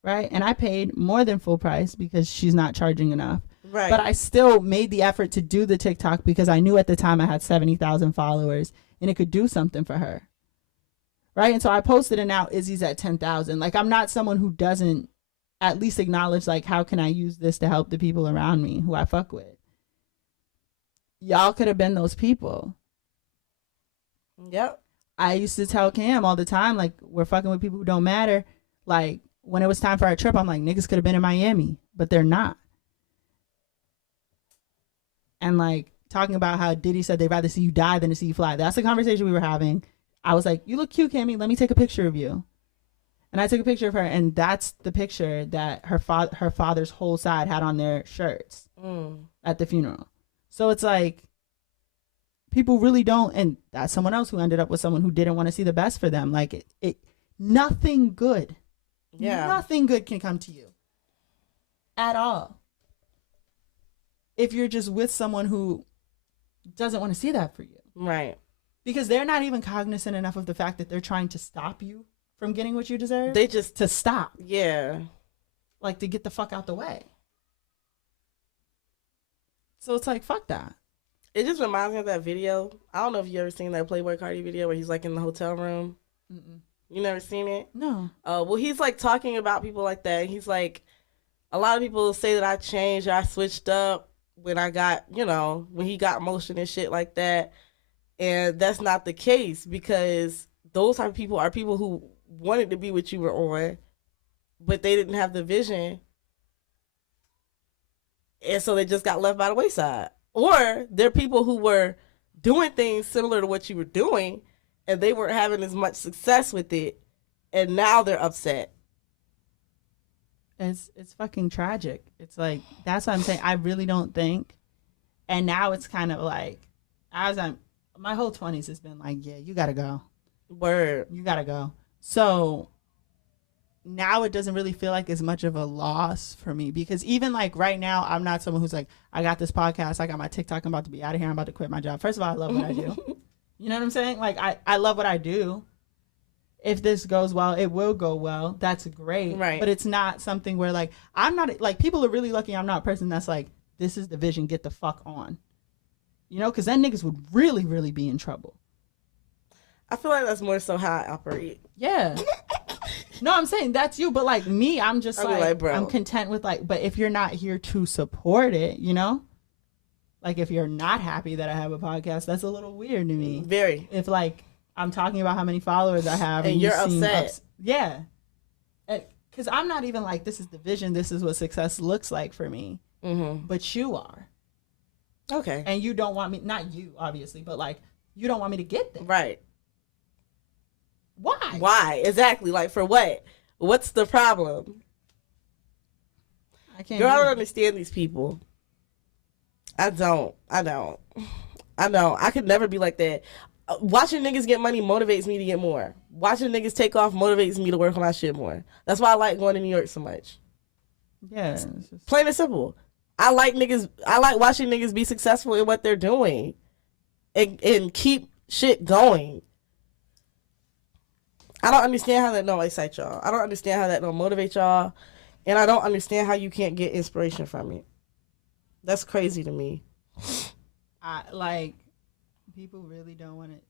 Right? And I paid more than full price because she's not charging enough. Right. But I still made the effort to do the TikTok because I knew at the time I had 70,000 followers and it could do something for her. Right? And so I posted it, now Izzy's at 10,000. Like, I'm not someone who doesn't at least acknowledge, like, how can I use this to help the people around me who I fuck with? Y'all could have been those people. Yep. I used to tell Cam all the time, like, we're fucking with people who don't matter. Like, when it was time for our trip, I'm like, niggas could have been in Miami, but they're not. And, like, talking about how Diddy said they'd rather see you die than to see you fly. That's the conversation we were having. I was like, you look cute, Cammy. Let me take a picture of you. And I took a picture of her, and that's the picture that her father's whole side had on their shirts at the funeral. So it's like, people really don't, and that's someone else who ended up with someone who didn't want to see the best for them. Like, it nothing good. Yeah. Nothing good can come to you. At all. If you're just with someone who doesn't want to see that for you. Right. Because they're not even cognizant enough of the fact that they're trying to stop you from getting what you deserve. They just to stop. Yeah. Like, to get the fuck out the way. So it's like, fuck that. It just reminds me of that video. I don't know if you ever seen that Playboy Cardi video where he's like in the hotel room. Mm-mm. You never seen it? No. Well, he's like talking about people like that. He's like, a lot of people say that I changed or I switched up when I got, when he got motion and shit like that. And that's not the case, because those type of people are people who wanted to be what you were on, but they didn't have the vision. And so they just got left by the wayside. Or they're people who were doing things similar to what you were doing, and they weren't having as much success with it, and now they're upset. It's fucking tragic. It's like, that's what I'm saying. I really don't think. And now it's kind of like, my whole 20s has been like, yeah, you gotta go. Word. You gotta go. So now it doesn't really feel like as much of a loss for me, because even like right now, I'm not someone who's like, I got this podcast, I got my TikTok, I'm about to be out of here, I'm about to quit my job. First of all, I love what I do. You know what I'm saying? Like, I love what I do. If this goes well, it will go well. That's great. Right. But it's not something where, like, I'm not, like, people are really lucky I'm not a person that's like, this is the vision, get the fuck on. You know, because then niggas would really, really be in trouble. I feel like that's more so how I operate. Yeah. No, I'm saying that's you, but like me, I'm just like bro, I'm content with, like, but if you're not here to support it, you know? Like, if you're not happy that I have a podcast, that's a little weird to me. Very. If, like, I'm talking about how many followers I have and you're upset. Yeah. Because I'm not even like, this is the vision, this is what success looks like for me. Mm-hmm. But you are. Okay. And you don't want me, not you, obviously, but like, you don't want me to get there. Right. Why? Why? Exactly. Like, for what? What's the problem? I can't. Girl, I don't understand these people. I don't. I could never be like that. Watching niggas get money motivates me to get more. Watching niggas take off motivates me to work on my shit more. That's why I like going to New York so much. Yeah. Plain and simple. I like watching niggas be successful in what they're doing and keep shit going. I don't understand how that don't excite y'all. I don't understand how that don't motivate y'all. And I don't understand how you can't get inspiration from it. That's crazy to me. People really don't want it.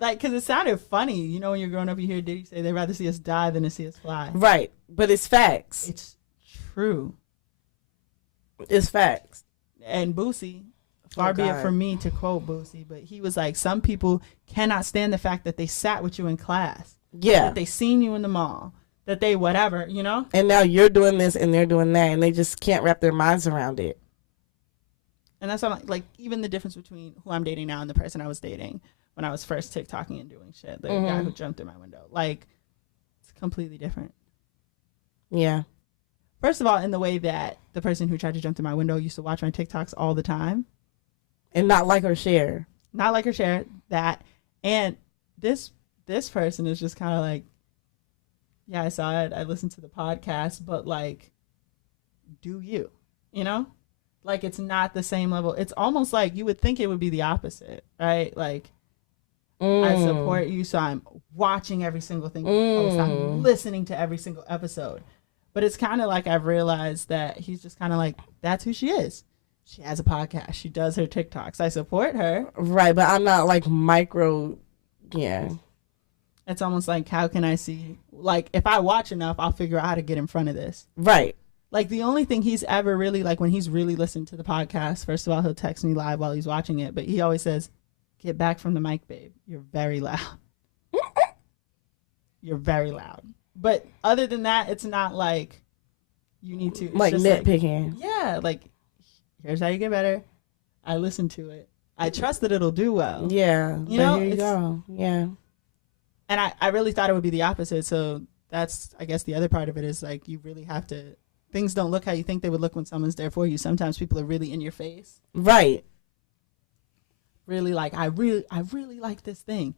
Like, because it sounded funny. You know, when you're growing up, you hear Diddy say they'd rather see us die than to see us fly. Right. But it's facts. It's true. It's facts. And Boosie, far be it from me to quote Boosie, but he was like, some people cannot stand the fact that they sat with you in class. Yeah. That they seen you in the mall. That they whatever, you know? And now you're doing this and they're doing that, and they just can't wrap their minds around it. And that's what like even the difference between who I'm dating now and the person I was dating when I was first TikToking and doing shit. The guy who jumped through my window. Like, it's completely different. Yeah. First of all, in the way that the person who tried to jump through my window used to watch my TikToks all the time. And not like or share. Not like or share that. And this person is just kind of like, yeah, I saw it. I listened to the podcast, but like, do you, you know? Like, it's not the same level. It's almost like you would think it would be the opposite, right? Like, I support you, so I'm watching every single thing you post. I'm listening to every single episode. But it's kind of like I've realized that he's just kind of like, that's who she is. She has a podcast. She does her TikToks. I support her. Right, but I'm not like micro, yeah. It's almost like, how can I see? Like, if I watch enough, I'll figure out how to get in front of this. Right. Like, the only thing he's ever really, like, when he's really listened to the podcast, first of all, he'll text me live while he's watching it. But he always says, get back from the mic, babe. You're very loud. You're very loud. But other than that, it's not like you need to. Like nitpicking. Like, yeah. Like, here's how you get better. I listen to it. I trust that it'll do well. Yeah. You know? Here you go. Yeah. And I really thought it would be the opposite. So that's, I guess, the other part of it is like, you really have to, things don't look how you think they would look when someone's there for you. Sometimes people are really in your face. Right. Really like, I really like this thing,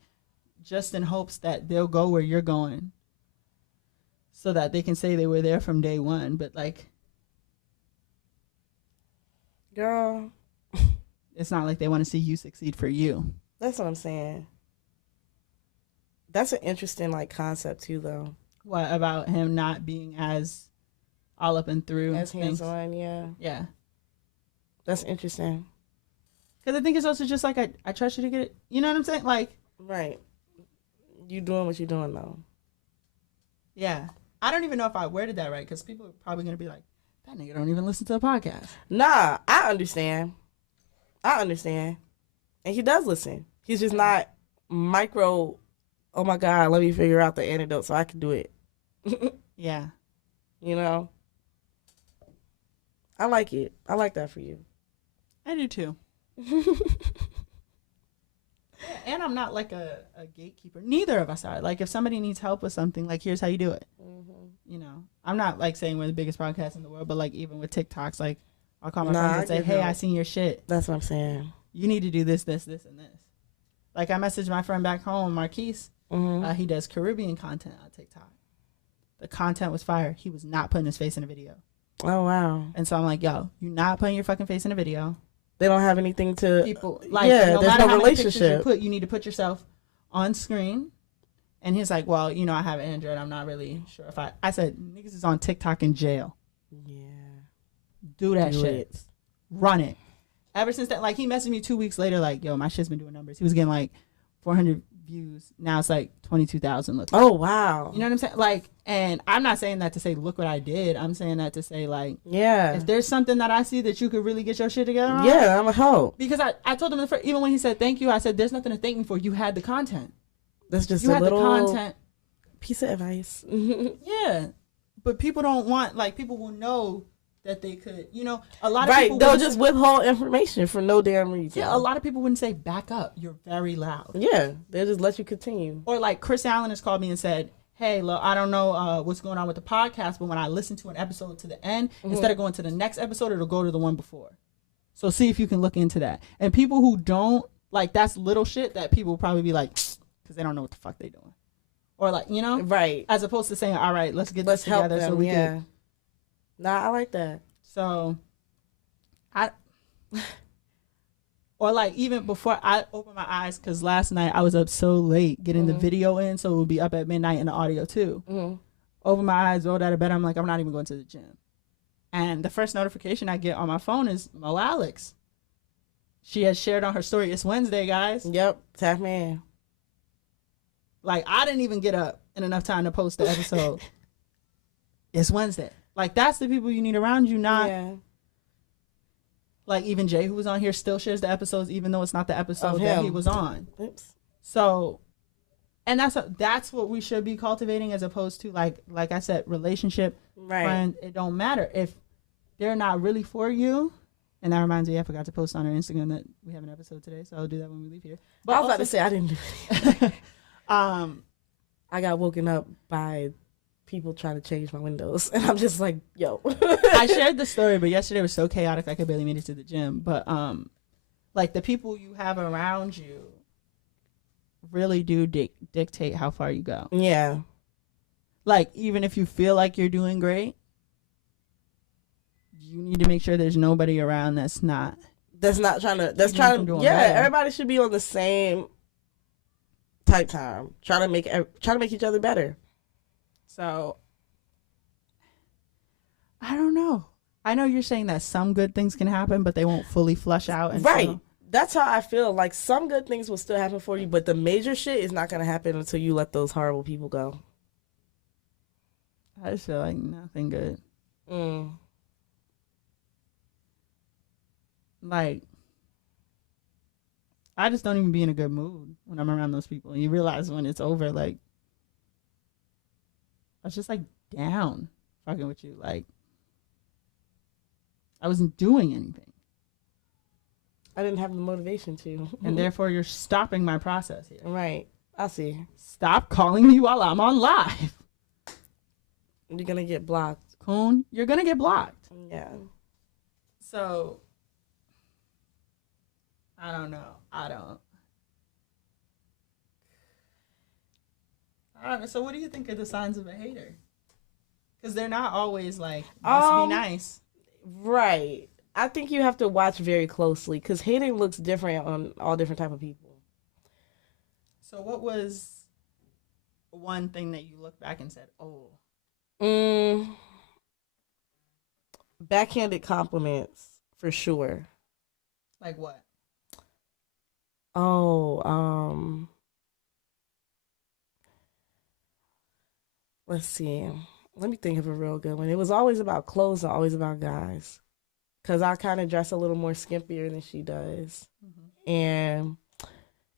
just in hopes that they'll go where you're going so that they can say they were there from day one. But like, girl, it's not like they want to see you succeed for you. That's what I'm saying. That's an interesting like concept too, though. What about him not being as all up and through as hands-on? Yeah. That's interesting. Because I think it's also just like, I trust you to get it. You know what I'm saying? Like, right. You doing what you're doing, though. Yeah. I don't even know if I worded that right, because people are probably going to be like, that nigga don't even listen to the podcast. Nah, I understand. And he does listen. He's just not micro, oh my God, let me figure out the antidote so I can do it. Yeah. You know? I like it. I like that for you. I do too. And I'm not like a gatekeeper. Neither of us are. Like, if somebody needs help with something, like, here's how you do it. You know, I'm not like saying we're the biggest podcast in the world, but like, even with TikToks, like, I'll call my friends and say, hey, I seen your shit. That's what I'm saying. You need to do this, this, this, and this. Like, I messaged my friend back home, Marquise. He does Caribbean content on TikTok. The content was fire. He was not putting his face in a video. Oh, wow. And so I'm like, yo, you're not putting your fucking face in a video. They don't have anything to people like. Yeah, no there's matter no how many pictures relationship. you need to put yourself on screen. And he's like, well, you know, I have an Android. I'm not really sure if I said, niggas is on TikTok in jail. Yeah. Do that shit. Run it. Ever since that, like, he messaged me 2 weeks later, like, yo, my shit's been doing numbers. He was getting like 400 views. Now it's like 22,000. Oh, wow. You know what I'm saying? Like, and I'm not saying that to say, look what I did. I'm saying that to say, like, yeah, if there's something that I see that you could really get your shit together on. Yeah, I'm a help. Because I told him, even when he said thank you, I said, there's nothing to thank me for. You had the content. That's just you a had little the content. Piece of advice. Yeah. But people don't want, like, people will know that they could, you know, a lot of people. Right, they'll just withhold information for no damn reason. Yeah, a lot of people wouldn't say, back up, you're very loud. Yeah, they'll just let you continue. Or like Chris Allen has called me and said, hey, look, I don't know what's going on with the podcast, but when I listen to an episode to the end, instead of going to the next episode, it'll go to the one before. So see if you can look into that. And people who don't, like, that's little shit that people will probably be like, because they don't know what the fuck they doing. Or like, you know? Right. As opposed to saying, all right, let's get this together so we can. Nah, I like that. So, or like even before I open my eyes, because last night I was up so late getting the video in, so it would be up at midnight in the audio too. Open my eyes, rolled out of bed, I'm like, I'm not even going to the gym. And the first notification I get on my phone is Mo Alex. She has shared on her story, it's Wednesday, guys. Yep, tap me in. Like, I didn't even get up in enough time to post the episode. It's Wednesday. Like, that's the people you need around you, not like even Jay, who was on here, still shares the episodes, even though it's not the episode that he was on. Oops. So, and that's what we should be cultivating, as opposed to like I said, relationship, friend. It don't matter if they're not really for you, And that reminds me, I forgot to post on our Instagram that we have an episode today, so I'll do that when we leave here. But I was about to say I didn't do it. I got woken up by people trying to change my windows, and I'm just like, yo. I shared the story, but yesterday was so chaotic I could barely make it to the gym. But like the people you have around you really do dictate how far you go. Yeah. Like even if you feel like you're doing great, you need to make sure there's nobody around that's trying to yeah, better. Everybody should be on the same type time, trying to make each other better. So I don't know. I know you're saying that some good things can happen, but they won't fully flush out. Right. That's how I feel. Like some good things will still happen for you, but the major shit is not going to happen until you let those horrible people go. I just feel like nothing good. Like, I just don't even be in a good mood when I'm around those people. And you realize when it's over, like, I was just, like, down fucking with you. Like, I wasn't doing anything. I didn't have the motivation to. And therefore, you're stopping my process here. Right. I see. Stop calling me while I'm on live. You're going to get blocked. Coon, you're going to get blocked. Yeah. So, I don't know. I don't know. So what do you think are the signs of a hater? Because they're not always like, must be nice. Right. I think you have to watch very closely because hating looks different on all different type of people. So what was one thing that you look back and said, oh? Backhanded compliments, for sure. Like what? Oh, let's see. Let me think of a real good one. It was always about clothes and always about guys. Because I kind of dress a little more skimpier than she does. Mm-hmm. And,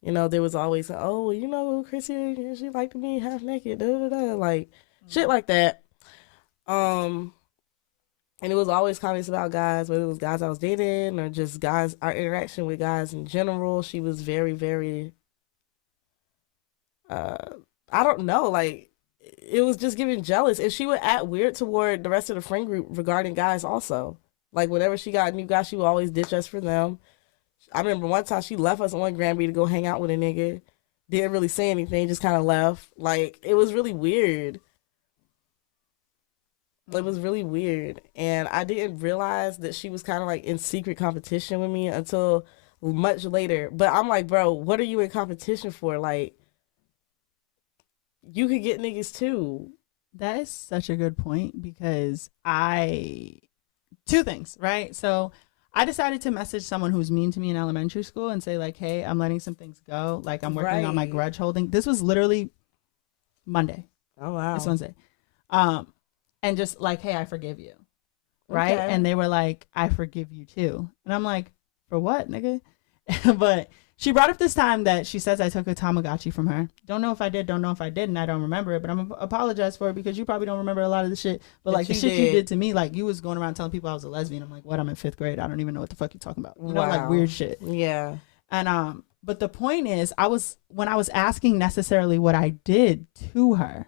you know, there was always, oh, you know, Chrissy, she liked me half naked, like, shit like that. And it was always comments about guys, whether it was guys I was dating or just guys, our interaction with guys in general. She was very, very, I don't know, like, it was just giving jealous. And she would act weird toward the rest of the friend group regarding guys also. Like, whenever she got a new guy, she would always ditch us for them. I remember one time she left us on Granby to go hang out with a nigga. Didn't really say anything, just kind of left. Like, it was really weird. It was really weird. And I didn't realize that she was kind of like in secret competition with me until much later. But I'm like, bro, what are you in competition for? Like, you could get niggas too. That is such a good point because two things, right? So I decided to message someone who was mean to me in elementary school and say like, hey, I'm letting some things go. Like I'm working on my grudge holding. This was literally Monday. Oh, wow. It's Wednesday. And just like, hey, I forgive you. Right. Okay. And they were like, I forgive you too. And I'm like, for what, nigga? But she brought up this time that she says I took a Tamagotchi from her. Don't know if I did, don't know if I didn't. I don't remember it, but I'm apologize for it because you probably don't remember a lot of the shit. But like the shit you did to me, like you was going around telling people I was a lesbian. I'm like, what? I'm in 5th grade. I don't even know what the fuck you're talking about. You know, like weird shit. Yeah. And but the point is, when I was asking necessarily what I did to her,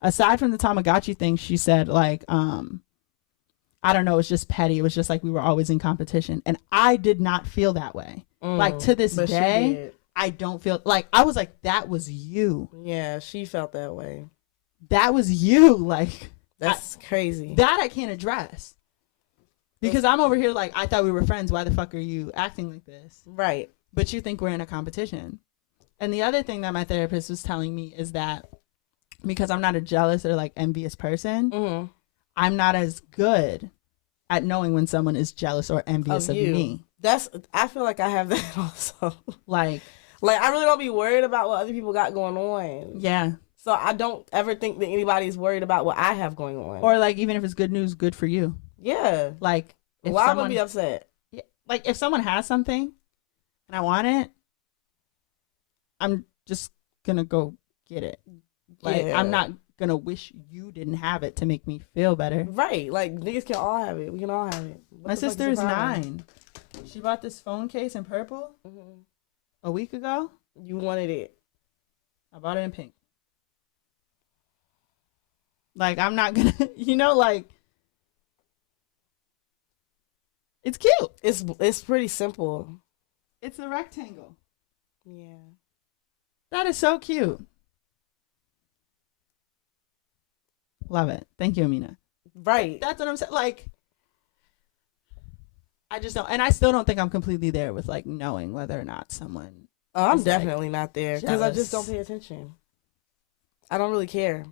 aside from the Tamagotchi thing, she said like, I don't know, it's just petty. It was just like we were always in competition. And I did not feel that way. Like to this day, I don't feel like I was like, that was you. Yeah, she felt that way. That was you. Like, that's crazy. That I can't address. Because I'm over here like, I thought we were friends. Why the fuck are you acting like this? Right. But you think we're in a competition. And the other thing that my therapist was telling me is that because I'm not a jealous or like envious person, I'm not as good at knowing when someone is jealous or envious of me. I feel like I have that also. Like I really don't be worried about what other people got going on. Yeah. So I don't ever think that anybody's worried about what I have going on. Or like, even if it's good news, good for you. Yeah. Like, why would I be upset? Yeah, like if someone has something and I want it, I'm just gonna go get it. Like, I'm not gonna wish you didn't have it to make me feel better. Right. Like, niggas can all have it. We can all have it. My sister is 9. She bought this phone case in purple a week ago. You wanted it. I bought it in pink. Like, I'm not gonna, you know, like, it's cute. It's pretty simple. It's a rectangle. Yeah. That is so cute. Love it. Thank you, Amina. Right. That's what I'm saying. Like, I just don't, and I still don't think I'm completely there with, like, knowing whether or not someone. Oh, I'm definitely not there because I just don't pay attention. I don't really care.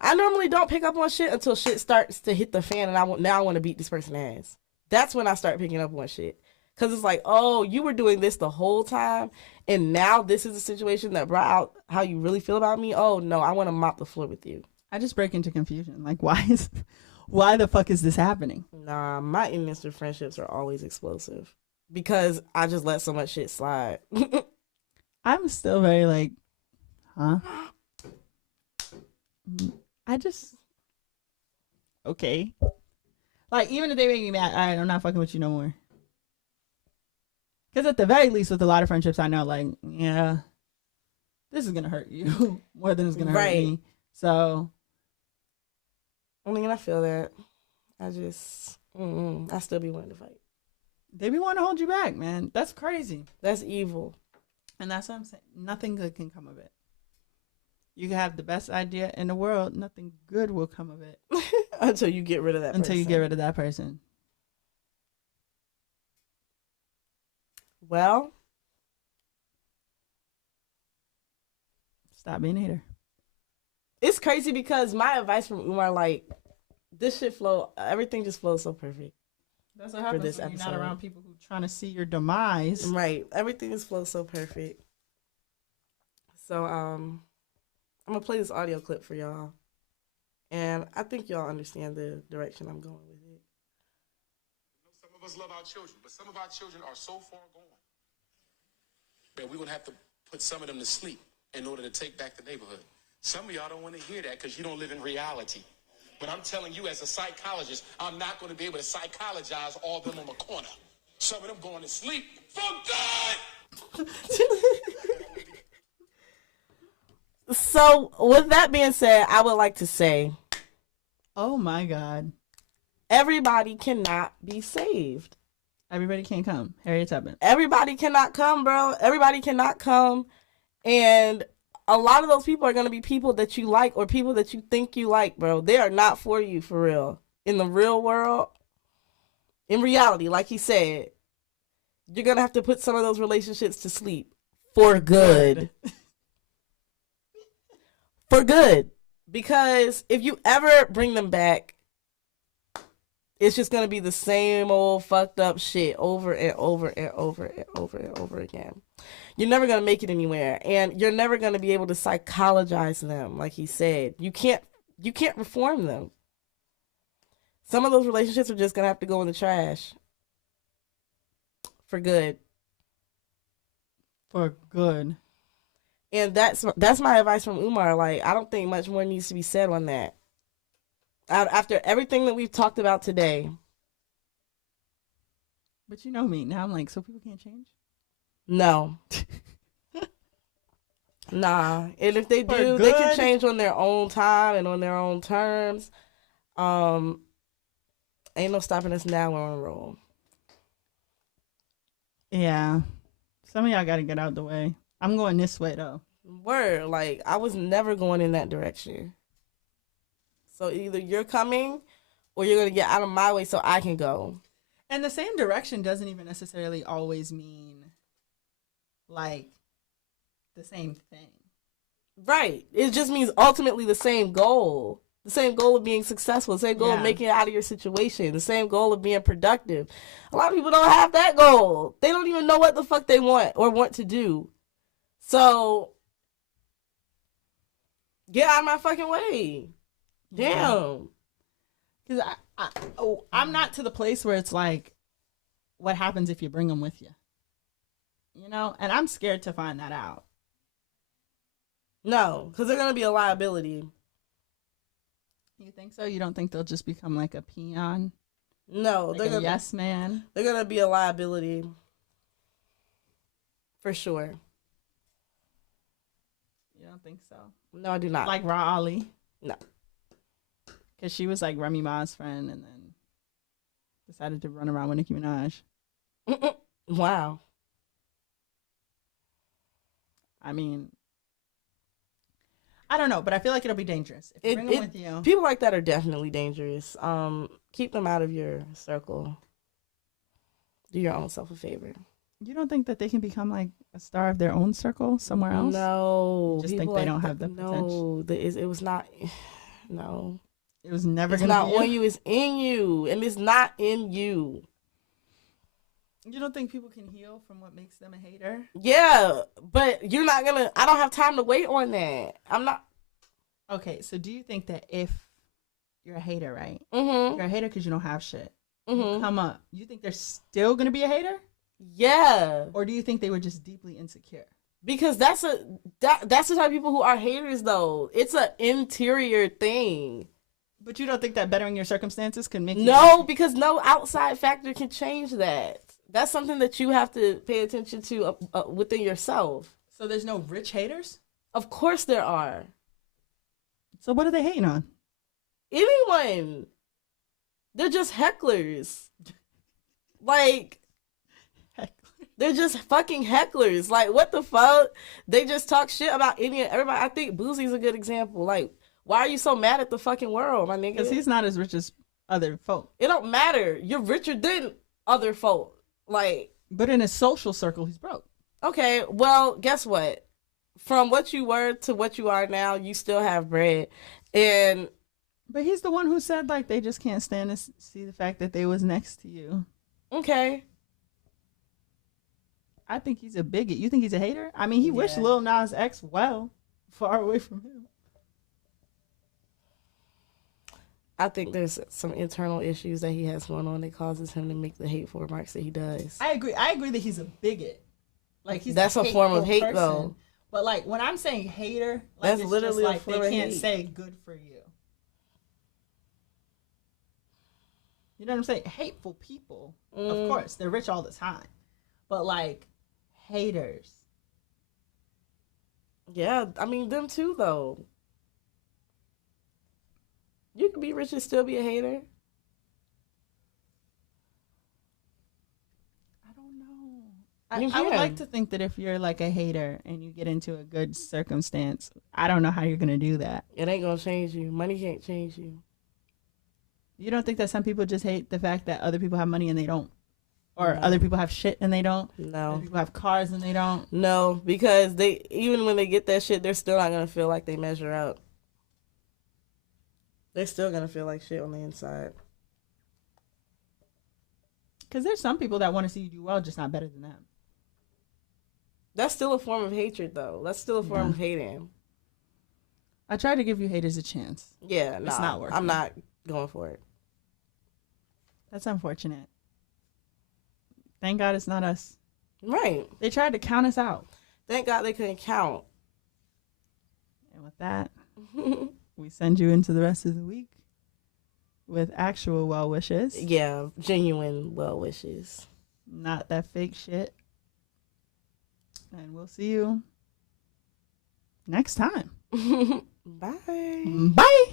I normally don't pick up on shit until shit starts to hit the fan, and I want to beat this person's ass. That's when I start picking up on shit. Because it's like, oh, you were doing this the whole time, and now this is a situation that brought out how you really feel about me? Oh, no, I want to mop the floor with you. I just break into confusion. Like, why the fuck is this happening? Nah, my instant friendships are always explosive. Because I just let so much shit slide. I'm still very like, huh? I just, okay. Like, even if they make me mad, all right, I'm not fucking with you no more. Because at the very least, with a lot of friendships, I know, like, yeah, this is going to hurt you more than it's going to hurt me. So. I mean, I feel that. I just, I still be wanting to fight. They be wanting to hold you back, man. That's crazy. That's evil. And that's what I'm saying. Nothing good can come of it. You can have the best idea in the world. Nothing good will come of it. Until you get rid of that person. Until you get rid of that person. Well. Stop being a hater. It's crazy because my advice from Umar, like, this shit everything just flows so perfect. That's what happens when you're not around people who are trying to see your demise. Right. Everything just flows so perfect. So, I'm going to play this audio clip for y'all. And I think y'all understand the direction I'm going with it. Some of us love our children, but some of our children are so far gone that we're going to have to put some of them to sleep in order to take back the neighborhood. Some of y'all don't want to hear that because you don't live in reality. But I'm telling you, as a psychologist, I'm not going to be able to psychologize all of them on the corner. Some of them going to sleep for good. So, with that being said, I would like to say, oh my God, everybody cannot be saved. Everybody can't come. Harriet Tubman. Everybody cannot come, bro. Everybody cannot come. And a lot of those people are going to be people that you like or people that you think you like, bro. They are not for you, for real. In the real world, in reality, like he said, you're going to have to put some of those relationships to sleep for good. For good. Because if you ever bring them back, it's just going to be the same old fucked up shit over and over and over and over and over again. You're never going to make it anywhere. And you're never going to be able to psychologize them, like he said. You can't reform them. Some of those relationships are just going to have to go in the trash. For good. For good. And that's my advice from Umar. Like, I don't think much more needs to be said on that. After everything that we've talked about today. But you know me. Now I'm like, so people can't change? No. Nah. And if they do, they can change on their own time and on their own terms. Ain't no stopping us now. We're on a roll. Yeah. Some of y'all got to get out the way. I'm going this way, though. Word. Like, I was never going in that direction. So either you're coming or you're going to get out of my way so I can go. And the same direction doesn't even necessarily always mean, like, the same thing. Right. It just means ultimately the same goal. The same goal of being successful. The same goal of making it out of your situation. The same goal of being productive. A lot of people don't have that goal. They don't even know what the fuck they want or want to do. So, get out of my fucking way. Damn. Because I'm not to the place where it's like, what happens if you bring them with you? You know? And I'm scared to find that out. No, because they're going to be a liability. You think so? You don't think they'll just become like a peon? No, like they're gonna yes man. They're gonna be a liability for sure. You don't think so? No, I do not. Like Raw Ali. No, because she was like Remy Ma's friend, and then decided to run around with Nicki Minaj. Wow. I mean, I don't know, but I feel like it'll be dangerous if you bring them with you. People like that are definitely dangerous. Keep them out of your circle. Do your own self a favor. You don't think that they can become like a star of their own circle somewhere else? No, you just think they don't have the potential. No, it was not. No, it was never. It's not on you. It's in you, and it's not in you. You don't think people can heal from what makes them a hater? Yeah, but you're not gonna. I don't have time to wait on that. I'm not. Okay, so do you think that if you're a hater, right? Mm-hmm. You're a hater because you don't have shit. Mm-hmm. You come up. You think they're still gonna be a hater? Yeah. Or do you think they were just deeply insecure? Because that's the type of people who are haters, though. It's an interior thing. But you don't think that bettering your circumstances can make you... No, because no outside factor can change that. That's something that you have to pay attention to within yourself. So there's no rich haters? Of course there are. So what are they hating on? Anyone. They're just hecklers. Like, they're just fucking hecklers. Like, what the fuck? They just talk shit about any and everybody. I think Boosie's a good example. Like, why are you so mad at the fucking world, my nigga? Because he's not as rich as other folk. It don't matter. You're richer than other folk. Like, but in his social circle, he's broke. Okay, well, guess what? From what you were to what you are now, you still have bread. But he's the one who said, like, they just can't stand to see the fact that they was next to you. Okay. I think he's a bigot. You think he's a hater? I mean, he wished Lil Nas X well, far away from him. I think there's some internal issues that he has going on that causes him to make the hateful remarks that he does. I agree that he's a bigot. Like, that's a form of hate, though. But like when I'm saying hater, like, that's literally just like they can't say good for you. You know what I'm saying? Hateful people, of course, they're rich all the time. But like haters. Yeah, I mean them too though. You can be rich and still be a hater. I don't know. I would like to think that if you're like a hater and you get into a good circumstance, I don't know how you're going to do that. It ain't going to change you. Money can't change you. You don't think that some people just hate the fact that other people have money and they don't? Or other people have shit and they don't? No. Other people have cars and they don't? No, because they even when they get that shit, they're still not going to feel like they measure up. They're still going to feel like shit on the inside. Because there's some people that want to see you do well, just not better than them. That's still a form of hatred, though. That's still a form of hating. I try to give you haters a chance. Yeah, it's not working. I'm not going for it. That's unfortunate. Thank God it's not us. Right. They tried to count us out. Thank God they couldn't count. And with that, we send you into the rest of the week with actual well wishes. Yeah, genuine well wishes. Not that fake shit. And we'll see you next time. Bye. Bye.